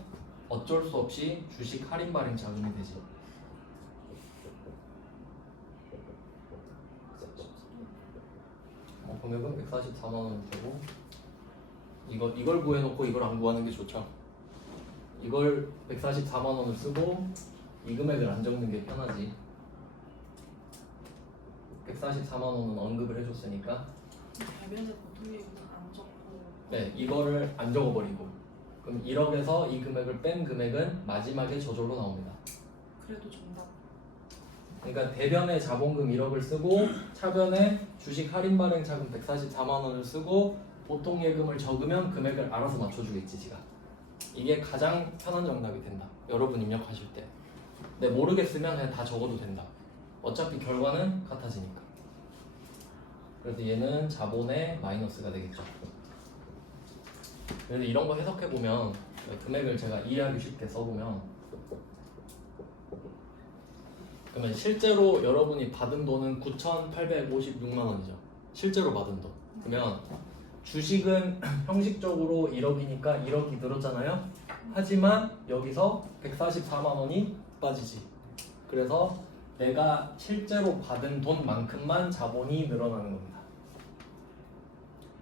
어쩔 수 없이 주식 할인 발행 자금이 되지. 금액은 144만 원 되고, 이걸 구해놓고 이걸 안 구하는 게 좋죠. 이걸 144만 원을 쓰고 이 금액을 안 적는 게 편하지. 144만 원은 언급을 해줬으니까. 대면제 보통 예금은 안 적고. 네, 이거를 안 적어버리고. 그럼 1억에서 이 금액을 뺀 금액은 마지막에 저절로 나옵니다. 그래도 정답. 그러니까 대변에 자본금 1억을 쓰고 차변에 주식 할인 발행 자금 144만 원을 쓰고 보통 예금을 적으면 금액을 알아서 맞춰주겠지, 지가. 이게 가장 편한 정답이 된다. 여러분 입력하실 때. 근데 모르겠으면 그냥 다 적어도 된다. 어차피 결과는 같아지니까. 그래서 얘는 자본의 마이너스가 되겠죠. 그래서 이런 거 해석해보면 금액을 제가 이해하기 쉽게 써보면, 그러면 실제로 여러분이 받은 돈은 9,856만 원이죠. 실제로 받은 돈. 그러면 주식은 형식적으로 1억이니까 1억이 늘었잖아요. 하지만 여기서 144만 원이 빠지지. 그래서 내가 실제로 받은 돈만큼만 자본이 늘어나는 겁니다.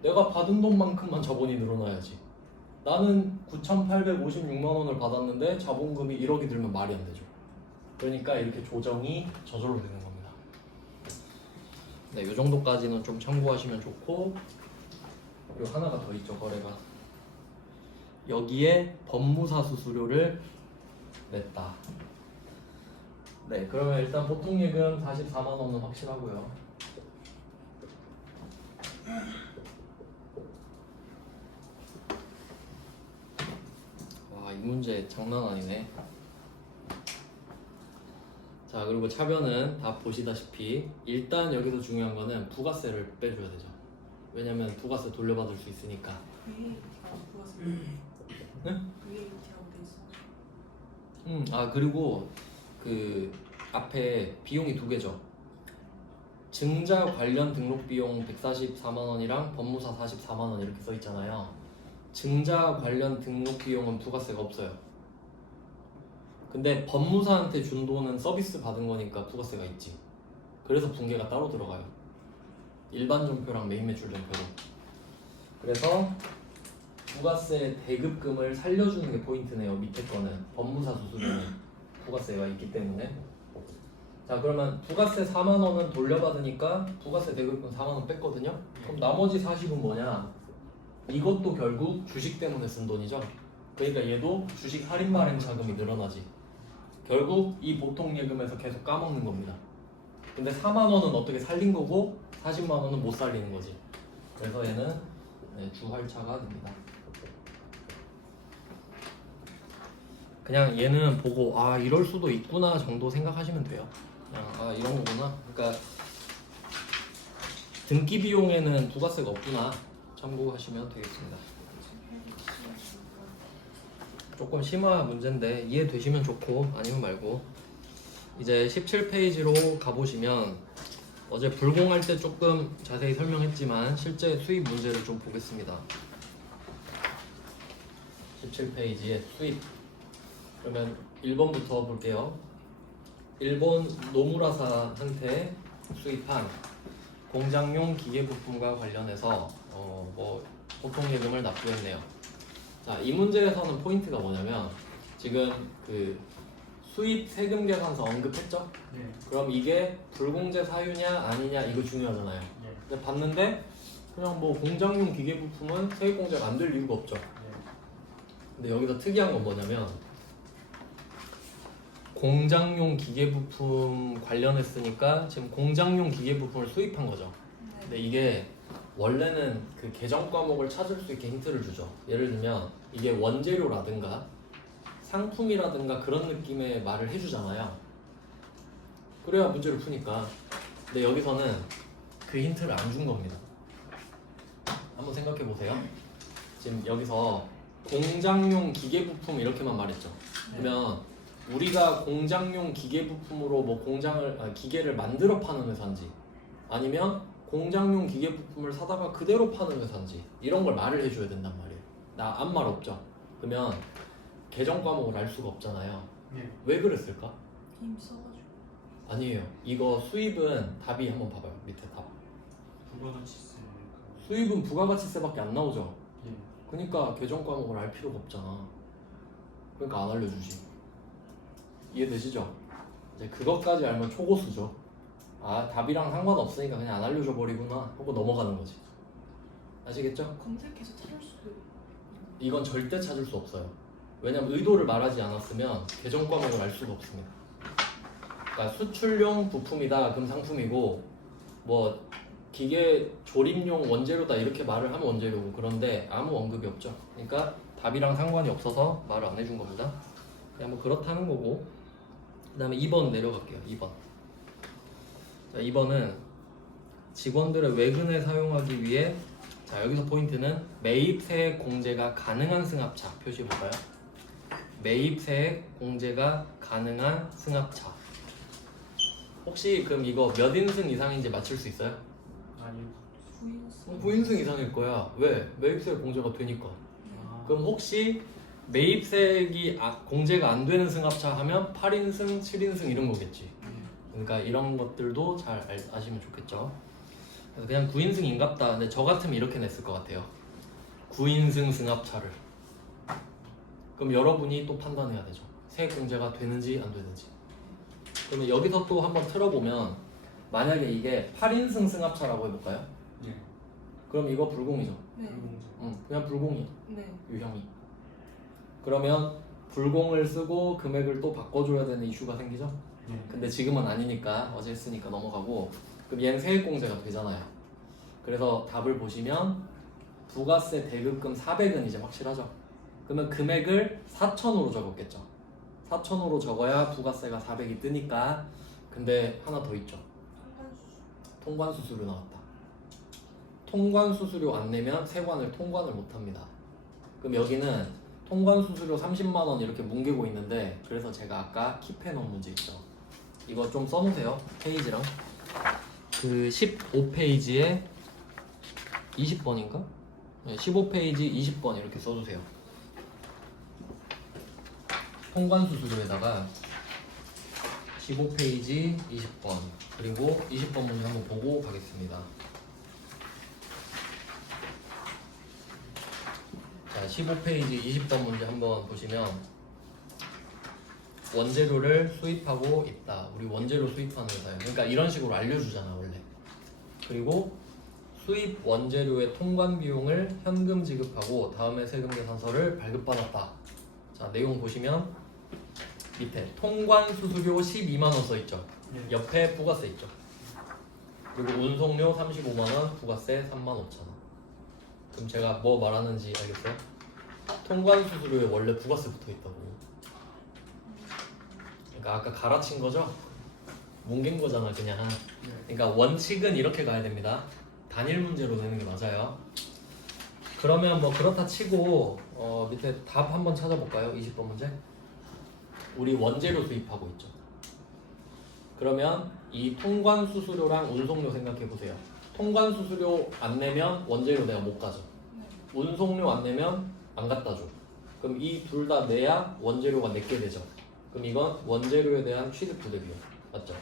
내가 받은 돈만큼만 자본이 늘어나야지. 나는 9,856만 원을 받았는데 자본금이 1억이 들면 말이 안 되죠. 그러니까 이렇게 조정이 저절로 되는 겁니다. 네, 이 정도까지는 좀 참고하시면 좋고, 그리고 하나가 더 있죠, 거래가. 여기에 법무사 수수료를 냈다. 네, 그러면 일단 보통 예금 44만 원은 확실하고요. 와, 이 문제 장난 아니네. 자, 그리고 차변은 다 보시다시피 일단 여기서 중요한 거는 부가세를 빼줘야 되죠. 왜냐면 부가세 돌려받을 수 있으니까. VAT가 부가세. 응? VAT라고 돼 있어. 아, 그리고 그 앞에 비용이 두 개죠. 증자 관련 등록 비용 144만 원이랑 법무사 44만 원 이렇게 써 있잖아요. 증자 관련 등록 비용은 부가세가 없어요. 근데 법무사한테 준 돈은 서비스 받은 거니까 부가세가 있지. 그래서 분계가 따로 들어가요. 일반 종표랑 메인 매출 종표도. 그래서 부가세 대급금을 살려주는 게 포인트네요. 밑에 거는 법무사 수수료는 부가세가 있기 때문에. 자, 그러면 부가세 4만 원은 돌려받으니까 부가세 대급금 4만 원 뺐거든요. 그럼 나머지 40은 뭐냐? 이것도 결국 주식 때문에 쓴 돈이죠. 그러니까 얘도 주식 할인 발행 자금이 늘어나지. 결국 이 보통 예금에서 계속 까먹는 겁니다. 근데 4만 원은 어떻게 살린 거고 40만 원은 못 살리는 거지. 그래서 얘는 주할차가 됩니다. 그냥 얘는 보고 아 이럴 수도 있구나 정도 생각하시면 돼요. 그냥 아 이런 거구나. 그러니까 등기 비용에는 부가세가 없구나 참고하시면 되겠습니다. 조금 심화 문제인데 이해되시면 좋고 아니면 말고. 이제 17페이지로 가보시면 어제 불공할 때 조금 자세히 설명했지만 실제 수입 문제를 좀 보겠습니다. 17페이지에 수입. 그러면 1번부터 볼게요. 일본 노무라사한테 수입한 공장용 기계부품과 관련해서 뭐 보통예금을 납부했네요. 자, 이 문제에서는 포인트가 뭐냐면 지금 그 수입 세금 계산서 언급했죠? 네. 그럼 이게 불공제 사유냐 아니냐 이거 중요하잖아요. 네. 근데 봤는데 그냥 뭐 공장용 기계부품은 세액공제가 안 될 이유가 없죠. 네. 근데 여기서 특이한 건 뭐냐면 공장용 기계부품 관련했으니까 지금 공장용 기계부품을 수입한 거죠. 근데 이게 원래는 그 계정 과목을 찾을 수 있게 힌트를 주죠. 예를 들면 이게 원재료라든가 상품이라든가 그런 느낌의 말을 해주잖아요. 그래야 문제를 푸니까. 근데 여기서는 그 힌트를 안 준 겁니다. 한번 생각해 보세요. 지금 여기서 공장용 기계부품 이렇게만 말했죠. 그러면 우리가 공장용 기계부품으로 뭐 기계를 만들어 파는 회사인지 아니면 공장용 기계부품을 사다가 그대로 파는 회사인지 이런 걸 말을 해줘야 된단 말이에요. 나 아무 말 없죠. 그러면 계정 과목을 알 수가 없잖아요. 네. 왜 그랬을까? 힘 써가지고. 아니에요. 이거 수입은 답이 한번 봐봐요. 밑에 답. 부가가치세. 수입은 부가가치세밖에 안 나오죠. 예. 그러니까 계정 과목을 알 필요가 없잖아. 그러니까 안 알려주지. 이해되시죠? 이제 그것까지 알면 초고수죠. 아 답이랑 상관없으니까 그냥 안 알려줘 버리구나 하고 넘어가는 거지. 아시겠죠? 검색해서 찾을 수도 있고. 이건 절대 찾을 수 없어요. 왜냐면 의도를 말하지 않았으면 계정 과목을 알 수가 없습니다. 그러니까 수출용 부품이다 그럼 상품이고 뭐 기계 조립용 원재료다 이렇게 말을 하면 원재료고 그런데 아무 언급이 없죠. 그러니까 답이랑 상관이 없어서 말을 안 해준 겁니다. 그냥 뭐 그렇다는 거고. 그 다음에 2번 내려갈게요. 2번. 자 2번은 직원들의 외근에 사용하기 위해 자 여기서 포인트는 매입세액 공제가 가능한 승합차 표시해볼까요? 매입세액 공제가 가능한 승합차. 혹시 그럼 이거 몇 인승 이상인지 맞출 수 있어요? 아니요. 부인수. 9인승 이상일 거야. 왜? 매입세액 공제가 되니까. 아. 그럼 혹시 매입세액이 공제가 안 되는 승합차 하면 8인승, 7인승 이런 거겠지. 그러니까 이런 것들도 잘 아시면 좋겠죠. 그래서 그냥 9인승인갑다. 근데 저 같으면 이렇게 냈을 것 같아요. 9인승 승합차를. 그럼 여러분이 또 판단해야 되죠. 세액 공제가 되는지 안 되는지. 그러면 여기서 또 한번 틀어보면 만약에 이게 8인승 승합차라고 해볼까요? 네. 그럼 이거 불공이죠. 네. 불공제. 그냥 불공이. 네. 유형이. 그러면 불공을 쓰고 금액을 또 바꿔줘야 되는 이슈가 생기죠. 네. 근데 지금은 아니니까 어제 했으니까 넘어가고. 그럼 얘는 세액공제가 되잖아요. 그래서 답을 보시면 부가세 대급금 400은 이제 확실하죠. 그러면 금액을 4,000으로 적었겠죠. 4,000으로 적어야 부가세가 400이 뜨니까. 근데 하나 더 있죠. 통관수수료 나왔다. 통관수수료 안 내면 세관을 통관을 못합니다. 그럼 여기는 통관수수료 30만 원 이렇게 뭉개고 있는데 그래서 제가 아까 킵해놓은 문제 있죠. 이거 좀 써놓으세요. 페이지랑 그 15페이지에 20번인가? 네, 15페이지 20번 이렇게 써주세요. 통관수수료에다가 15페이지 20번 그리고 20번 문제 한번 보고 가겠습니다. 자, 15페이지 20번 문제 한번 보시면 원재료를 수입하고 있다. 우리 원재료 수입하는 회사예요. 그러니까 이런 식으로 알려주잖아 원래. 그리고 수입 원재료의 통관 비용을 현금 지급하고 다음에 세금 계산서를 발급받았다. 자, 내용 보시면 밑에 통관 수수료 12만 원 써 있죠. 네. 옆에 부가세 있죠. 그리고 운송료 35만 원, 부가세 3만 5천 원. 그럼 제가 뭐 말하는지 알겠어요? 통관 수수료에 원래 부가세 붙어 있다고. 그러니까 아까 갈아친 거죠? 뭉갠 거잖아 그냥. 그러니까 원칙은 이렇게 가야 됩니다. 단일 문제로 내는 게 맞아요. 그러면 뭐 그렇다 치고 밑에 답 한번 찾아볼까요? 20번 문제. 우리 원재료 수입하고 있죠. 그러면 이 통관 수수료랑 운송료 생각해 보세요. 통관 수수료 안 내면 원재료 내가 못 가져. 운송료 안 내면 안 갖다 줘. 그럼 이 둘 다 내야 원재료가 내게 되죠. 그럼 이건 원재료에 대한 취득 부대 비용 맞죠?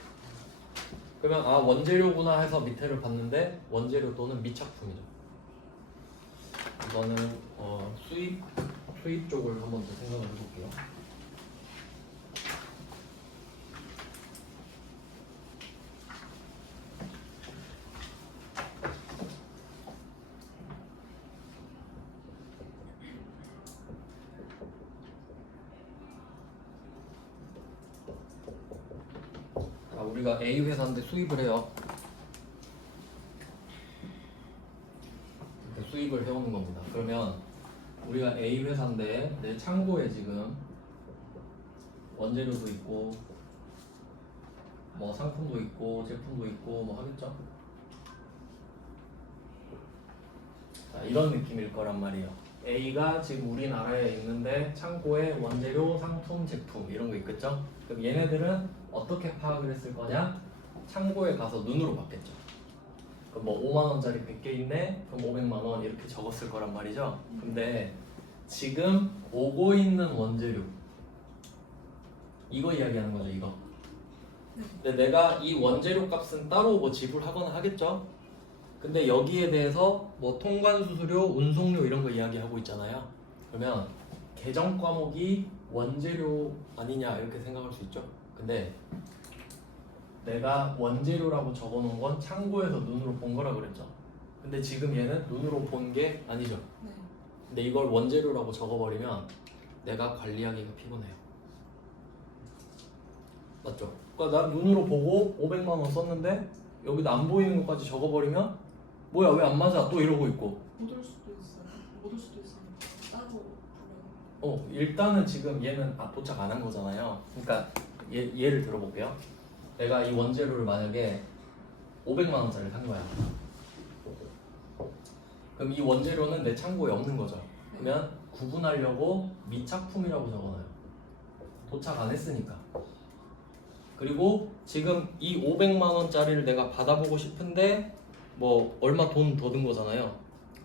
그러면 아 원재료구나 해서 밑에를 봤는데 원재료 또는 미착품이죠. 이거는 수입 쪽을 한번 더 생각을 해볼게요. 자, 우리가 A 회사인데 수입을 해요. 이렇게 수입을 해오는 겁니다. 그러면 우리가 A 회사인데 내 창고에 지금 원재료도 있고 뭐 상품도 있고 제품도 있고 뭐 하겠죠? 자, 이런 느낌일 거란 말이에요. A가 지금 우리나라에 있는데 창고에 원재료, 상품, 제품 이런 거 있겠죠? 그럼 얘네들은 어떻게 파악을 했을 거냐? 창고에 가서 눈으로 봤겠죠. 그럼 뭐 5만 원짜리 100개 있네? 그럼 500만 원 이렇게 적었을 거란 말이죠. 근데 지금 오고 있는 원재료 이거 이야기하는 거죠, 이거. 근데 내가 이 원재료 값은 따로 뭐 지불하거나 하겠죠. 근데 여기에 대해서 뭐 통관 수수료, 운송료 이런 거 이야기하고 있잖아요. 그러면 계정 과목이 원재료 아니냐 이렇게 생각할 수 있죠. 근데 내가 원재료라고 적어놓은 건 창고에서 눈으로 본 거라 그랬죠. 근데 지금 얘는 눈으로 본 게 아니죠. 네. 근데 이걸 원재료라고 적어버리면 내가 관리하기가 피곤해요. 맞죠? 그러니까 난 눈으로 보고 500만 원 썼는데 여기다 안 보이는 것까지 적어버리면 뭐야 왜 안 맞아 또 이러고 있고. 못 올 수도 있어요. 못 올 수도 있어요. 따로 부르면. 일단은 지금 얘는 도착 안 한 거잖아요. 그러니까 예를 들어볼게요. 내가 이 원재료를 만약에 500만 원짜리를 산 거야. 그럼 이 원재료는 내 창고에 없는 거죠. 그러면 구분하려고 미착품이라고 적어놔요. 도착 안 했으니까. 그리고 지금 이 500만 원짜리를 내가 받아보고 싶은데 뭐 얼마 돈 더 든 거잖아요.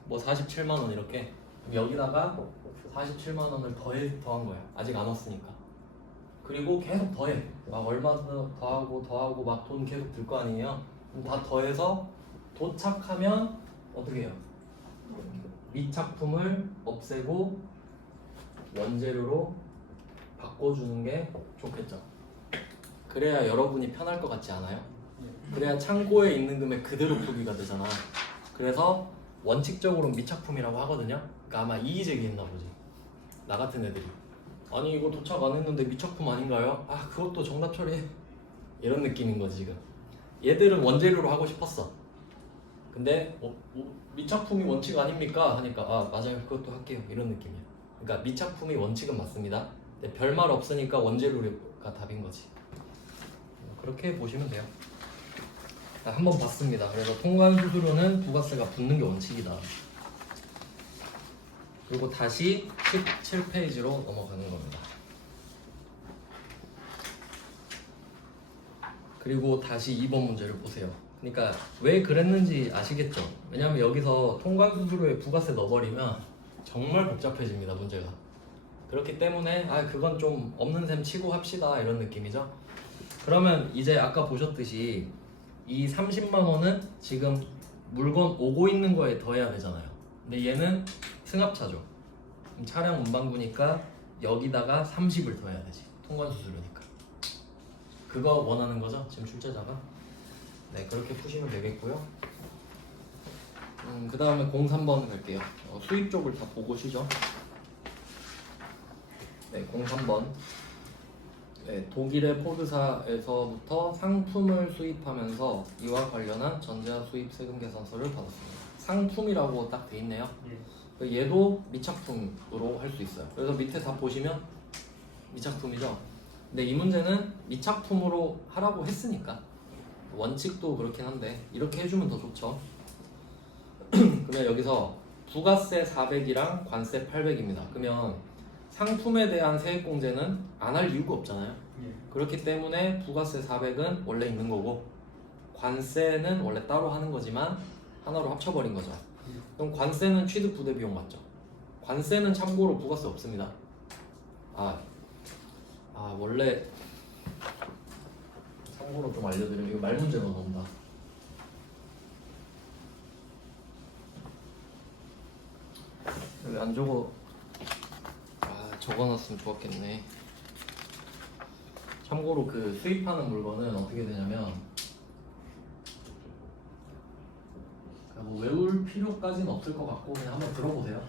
뭐 47만 원 이렇게. 그럼 여기다가 47만 원을 더한 거야. 아직 안 왔으니까. 그리고 계속 더해. 막 얼마 더하고 막 돈 계속 들 거 아니에요. 그럼 다 더해서 도착하면 어떻게 해요? 미착품을 없애고 원재료로 바꿔주는 게 좋겠죠. 그래야 여러분이 편할 것 같지 않아요? 그래야 창고에 있는 금액 그대로 표기가 되잖아. 그래서 원칙적으로 미착품이라고 하거든요. 그러니까 아마 이의 제기했나 보지. 나 같은 애들이 아니 이거 도착 안 했는데 미착품 아닌가요? 아 그것도 정답 처리해. 이런 느낌인 거지 지금. 얘들은 원재료로 하고 싶었어. 근데 미착품이 원칙 아닙니까? 하니까 아 맞아요 그것도 할게요 이런 느낌이야. 그러니까 미착품이 원칙은 맞습니다. 근데 별말 없으니까 원재료가 답인 거지. 그렇게 보시면 돼요. 한번 봤습니다. 그래서 통관 수수료는 부가세가 붙는 게 원칙이다. 그리고 다시 17페이지로 넘어가는 겁니다. 그리고 다시 2번 문제를 보세요. 그러니까 왜 그랬는지 아시겠죠? 왜냐면 여기서 통관 수수료에 부가세 넣어버리면 정말 복잡해집니다, 문제가. 그렇기 때문에 그건 좀 없는 셈 치고 합시다 이런 느낌이죠. 그러면 이제 아까 보셨듯이 이 30만 원은 지금 물건 오고 있는 거에 더해야 되잖아요. 근데 얘는 승합차죠. 그럼 차량 운반구니까 여기다가 30을 더해야 되지. 통관 수수료니까. 그거 원하는 거죠? 지금 출제자가? 네, 그렇게 푸시면 되겠고요. 그 다음에 03번 갈게요. 수입 쪽을 다 보고 쉬죠. 네, 03번. 네, 독일의 포르사에서부터 상품을 수입하면서 이와 관련한 전자 수입 세금 계산서를 받았습니다. 상품이라고 딱 돼 있네요. 예. 얘도 미착품으로 할 수 있어요. 그래서 밑에 다 보시면 미착품이죠. 근데 이 문제는 미착품으로 하라고 했으니까 원칙도 그렇긴 한데 이렇게 해주면 더 좋죠. 그러면 여기서 부가세 400이랑 관세 800입니다. 그러면 상품에 대한 세액공제는 안 할 이유가 없잖아요. 예. 그렇기 때문에 부가세 400은 원래 있는 거고 관세는 원래 따로 하는 거지만 하나로 합쳐버린 거죠. 그럼 관세는 취득 부대 비용 맞죠? 관세는 참고로 부가세 없습니다. 원래 참고로 좀 알려드리면 이거 말 문제가 나온다. 왜 안 적어? 적어놨으면 좋았겠네. 참고로 그 수입하는 물건은 어떻게 되냐면 뭐 외울 필요까지는 없을 것 같고 그냥 한번 들어보세요.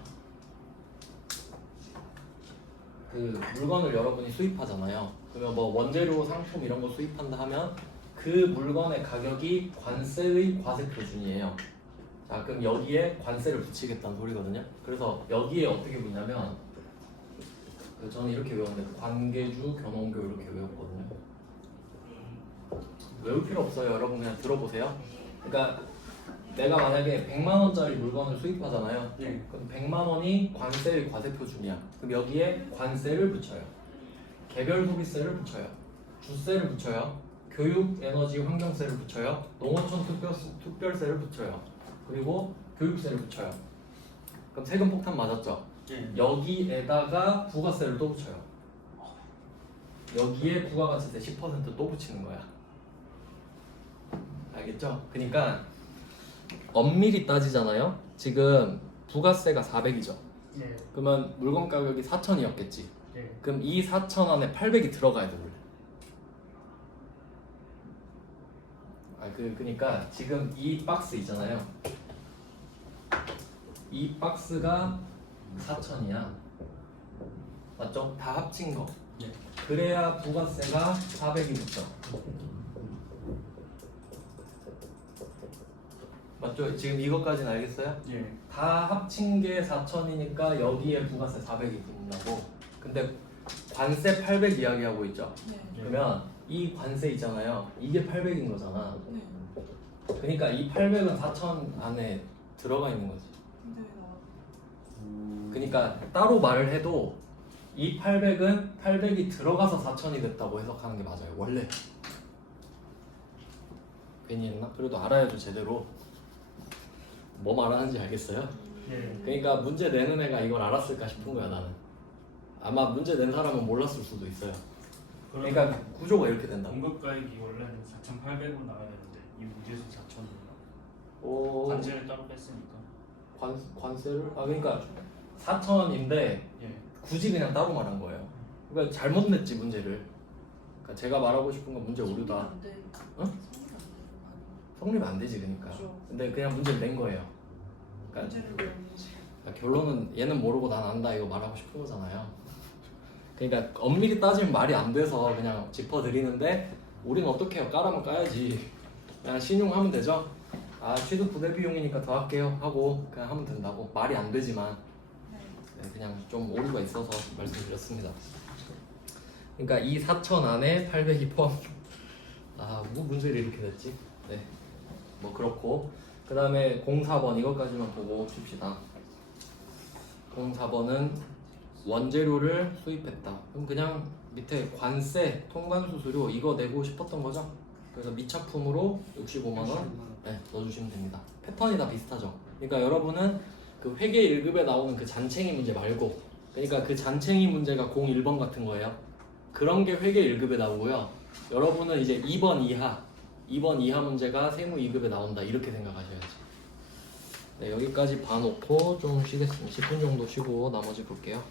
그 물건을 여러분이 수입하잖아요. 그러면 뭐 원재료, 상품 이런 거 수입한다 하면 그 물건의 가격이 관세의 과세 표준이에요. 자, 그럼 여기에 관세를 붙이겠다는 소리거든요. 그래서 여기에 어떻게 붙냐면 저는 이렇게 외웠는데 관계주, 견원교 이렇게 외웠거든요. 외울 필요 없어요. 여러분 그냥 들어보세요. 그러니까 내가 만약에 100만 원짜리 물건을 수입하잖아요. 예. 그럼 100만 원이 관세의 과세 표준이야. 그럼 여기에 관세를 붙여요. 개별 소비세를 붙여요. 주세를 붙여요. 교육, 에너지, 환경세를 붙여요. 농어촌 특별세를 붙여요. 그리고 교육세를 붙여요. 그럼 세금 폭탄 맞았죠? 예. 여기에다가 부가세를 또 붙여요. 여기에 부가가치세 10% 또 붙이는 거야. 알겠죠? 그러니까 엄밀히 따지잖아요. 지금 부가세가 400이죠. 예. 그러면 물건 가격이 4,000이었겠지. 예. 그럼 이 4,000 안에 800이 들어가야 돼 원래. 그러니까 지금 이 박스 있잖아요. 이 박스가 4,000이야. 맞죠? 다 합친 거. 예. 그래야 부가세가 400이 붙죠. 맞죠? 지금 이것까지는 알겠어요? 예. 다 합친 게 4,000이니까 여기에 부가세 400이 붙는다고. 근데 관세 800 이야기하고 있죠. 네. 그러면 이 관세 있잖아요. 이게 800인 거잖아. 네. 그러니까 이 800은 4,000 안에 들어가 있는 거지. 근데 왜 나와? 그러니까 따로 말을 해도 이 800은 800이 들어가서 4,000이 됐다고 해석하는 게 맞아요. 원래. 괜히 했나? 그래도 알아야죠 제대로. 뭐 말하는지 알겠어요? 예. 그러니까 문제 내는 애가 이걸 알았을까 싶은 거야 나는. 아마 문제 낸 사람은 몰랐을 수도 있어요. 그러니까 구조가 이렇게 된다. 공급가액이 원래는 4,800으로 나와야 되는데 이 문제에서 4,000으로 오, 관세를 따로 뺐으니까. 관세를? 그러니까 4,000인데 예. 굳이 그냥 따로 말한 거예요. 그러니까 잘못 냈지 문제를. 그러니까 제가 말하고 싶은 건 문제 오류다. 안 돼. 응? 성립 성립 안 되지 그러니까. 그렇죠. 근데 그냥 문제를 낸 거예요. 안 그러니까 돼. 문제를 외우는지. 결론은 얘는 모르고 난 안다 이거 말하고 싶은 거잖아요. 그러니까 엄밀히 따지면 말이 안 돼서 그냥 짚어드리는데 우리는 어떻게 해요? 까라면 까야지. 그냥 신용하면 되죠. 취득 부대 비용이니까 더 할게요 하고 그냥 하면 된다고. 말이 안 되지만 네. 그냥 좀 오류가 있어서 말씀드렸습니다. 그러니까 이 4,000 안에 800이 포함. 뭐 문제를 이렇게 됐지? 네, 뭐 그렇고 그 다음에 04번 이것까지만 보고 칩시다. 04번은 원재료를 수입했다. 그럼 그냥 밑에 관세, 통관수수료 이거 내고 싶었던 거죠? 그래서 미착품으로 65만 원 네, 넣어주시면 됩니다. 패턴이 다 비슷하죠. 그러니까 여러분은 그 회계 1급에 나오는 그 잔챙이 문제 말고, 그러니까 그 잔챙이 문제가 01번 같은 거예요. 그런 게 회계 1급에 나오고요. 여러분은 이제 2번 이하 문제가 세무 2급에 나온다 이렇게 생각하셔야지. 네, 여기까지 봐놓고 좀 쉬겠습니다. 10분 정도 쉬고 나머지 볼게요.